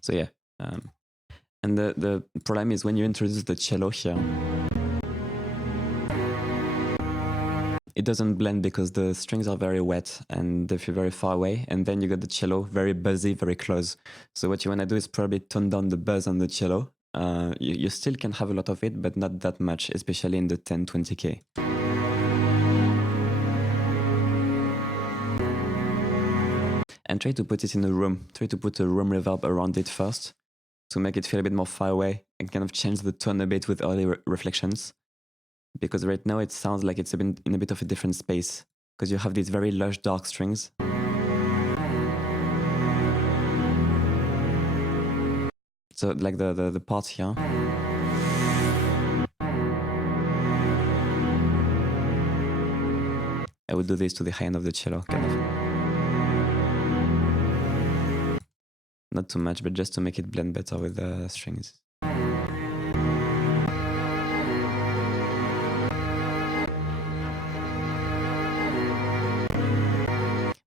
So yeah, and the problem is when you introduce the cello here, it doesn't blend because the strings are very wet and they feel very far away, and then you got the cello very buzzy, very close. So what you want to do is probably tone down the buzz on the cello. You still can have a lot of it, but not that much, especially in the 10-20K. And try to put it in a room. Try to put a room reverb around it first to make it feel a bit more far away and kind of change the tone a bit with early reflections. Because right now it sounds like it's in a bit of a different space because you have these very lush dark strings. So like the part here. I would do this to the high end of the cello, kind of. Not too much, but just to make it blend better with the strings.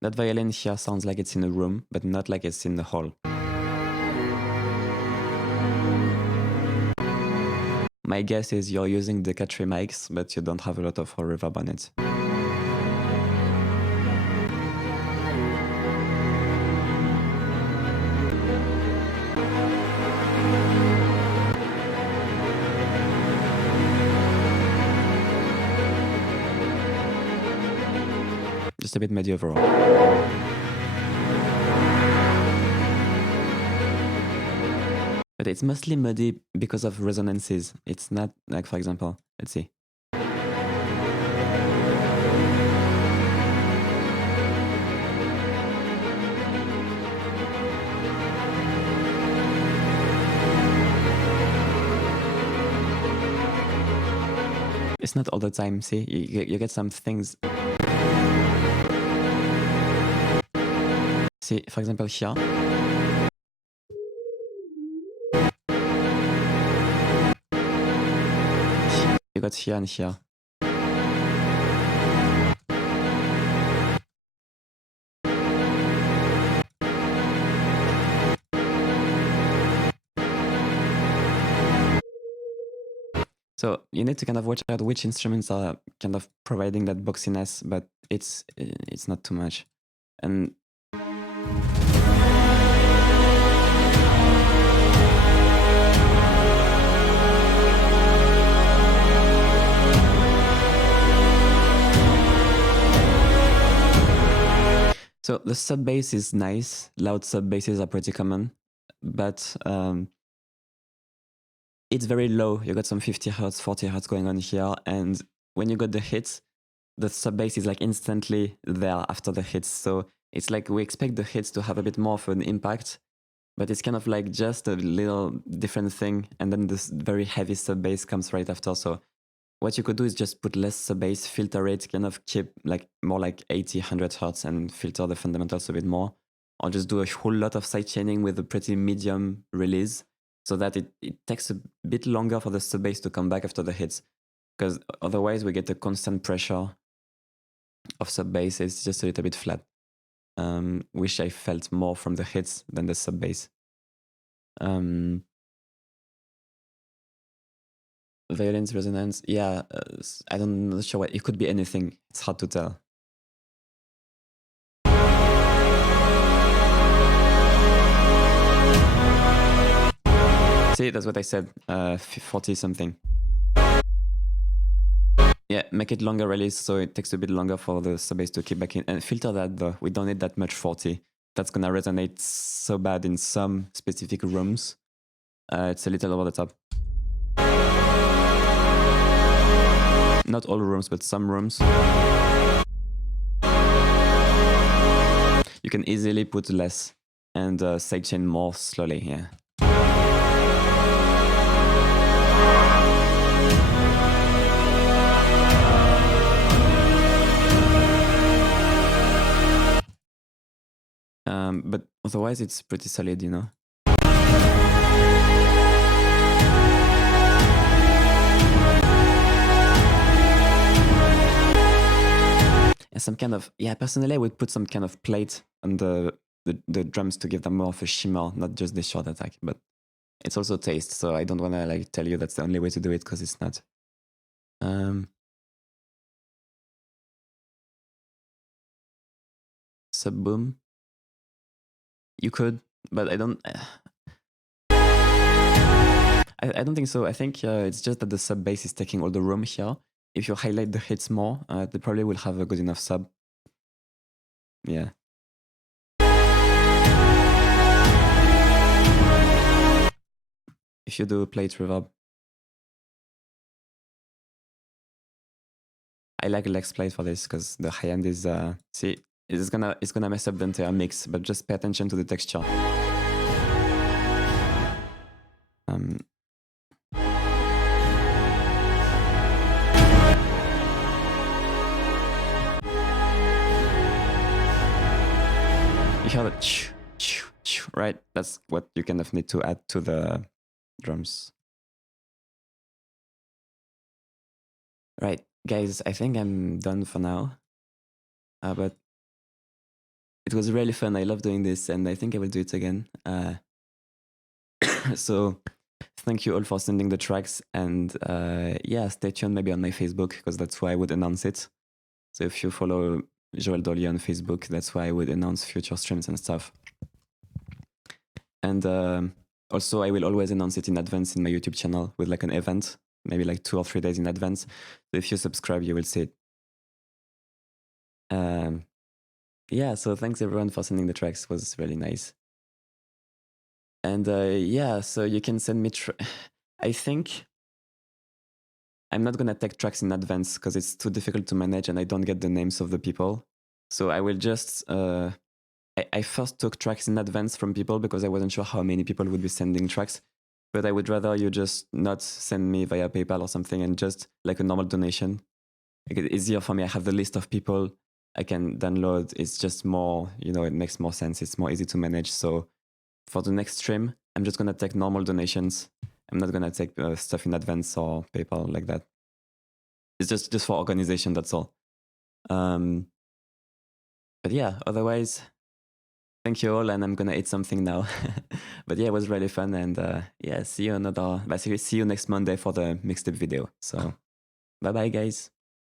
That violin here sounds like it's in a room, but not like it's in the hall. My guess is you're using the Cat3 mics, but you don't have a lot of hall reverb on it. Just a bit muddy overall. But it's mostly muddy because of resonances. It's not like, for example, let's see. It's not all the time, see? You get some things. See, for example, here. You got here and here. So you need to kind of watch out which instruments are kind of providing that boxiness, but it's not too much. And the sub bass is nice. Loud sub basses are pretty common, but it's very low. You got some 50 hertz, 40 hertz going on here, and when you got the hits, the sub bass is like instantly there after the hits. So it's like we expect the hits to have a bit more of an impact, but it's kind of like just a little different thing, and then this very heavy sub bass comes right after. So what you could do is just put less sub bass, filter it, kind of keep like more like 80, 100 hertz and filter the fundamentals a bit more. Or just do a whole lot of sidechaining with a pretty medium release so that it takes a bit longer for the sub bass to come back after the hits. Because otherwise we get a constant pressure of sub bass. It's just a little bit flat. Wish I felt more from the hits than the sub bass. Violins, resonance, yeah, I'm not sure what, it could be anything, it's hard to tell. See, that's what I said, 40 something. Yeah, make it longer release so it takes a bit longer for the sub bass to keep back in. And filter that though, we don't need that much 40. That's gonna resonate so bad in some specific rooms. It's a little over the top. Not all rooms, but some rooms. You can easily put less and sidechain more slowly, yeah. But otherwise it's pretty solid, you know. And some kind of, yeah, personally I would put some kind of plate on the drums to give them more of a shimmer, not just the short attack, but it's also taste, so I don't want to like tell you that's the only way to do it, because it's not. Sub boom. You could, but I don't. I don't think so. I think it's just that the sub bass is taking all the room here. If you highlight the hits more, they probably will have a good enough sub. Yeah. If you do plate reverb. I like Lex plate for this because the high end is see, it's gonna mess up the entire mix, but just pay attention to the texture. You hear the right? That's what you kind of need to add to the drums. Right, guys, I think I'm done for now. But it was really fun. I love doing this, and I think I will do it again. So thank you all for sending the tracks, and yeah, stay tuned maybe on my Facebook, because that's where I would announce it. So if you follow Joel Dolly on Facebook, that's why I would announce future streams and stuff. And also, I will always announce it in advance in my YouTube channel with like an event, maybe like 2 or 3 days in advance. So if you subscribe, you will see it. Yeah, so thanks everyone for sending the tracks. It was really nice. And yeah, so you can send me. I think I'm not gonna take tracks in advance because it's too difficult to manage, and I don't get the names of the people. So I will just. I first took tracks in advance from people because I wasn't sure how many people would be sending tracks. But I would rather you just not send me via PayPal or something, and just like a normal donation. Like, it's easier for me. I have the list of people I can download. It's just more, you know, it makes more sense. It's more easy to manage. So for the next stream, I'm just gonna take normal donations. I'm not gonna take stuff in advance or PayPal like that. It's just for organization, that's all. But yeah, otherwise, thank you all, and I'm gonna eat something now. But yeah, it was really fun, and yeah, see you next Monday for the mixtape video. So bye bye, guys.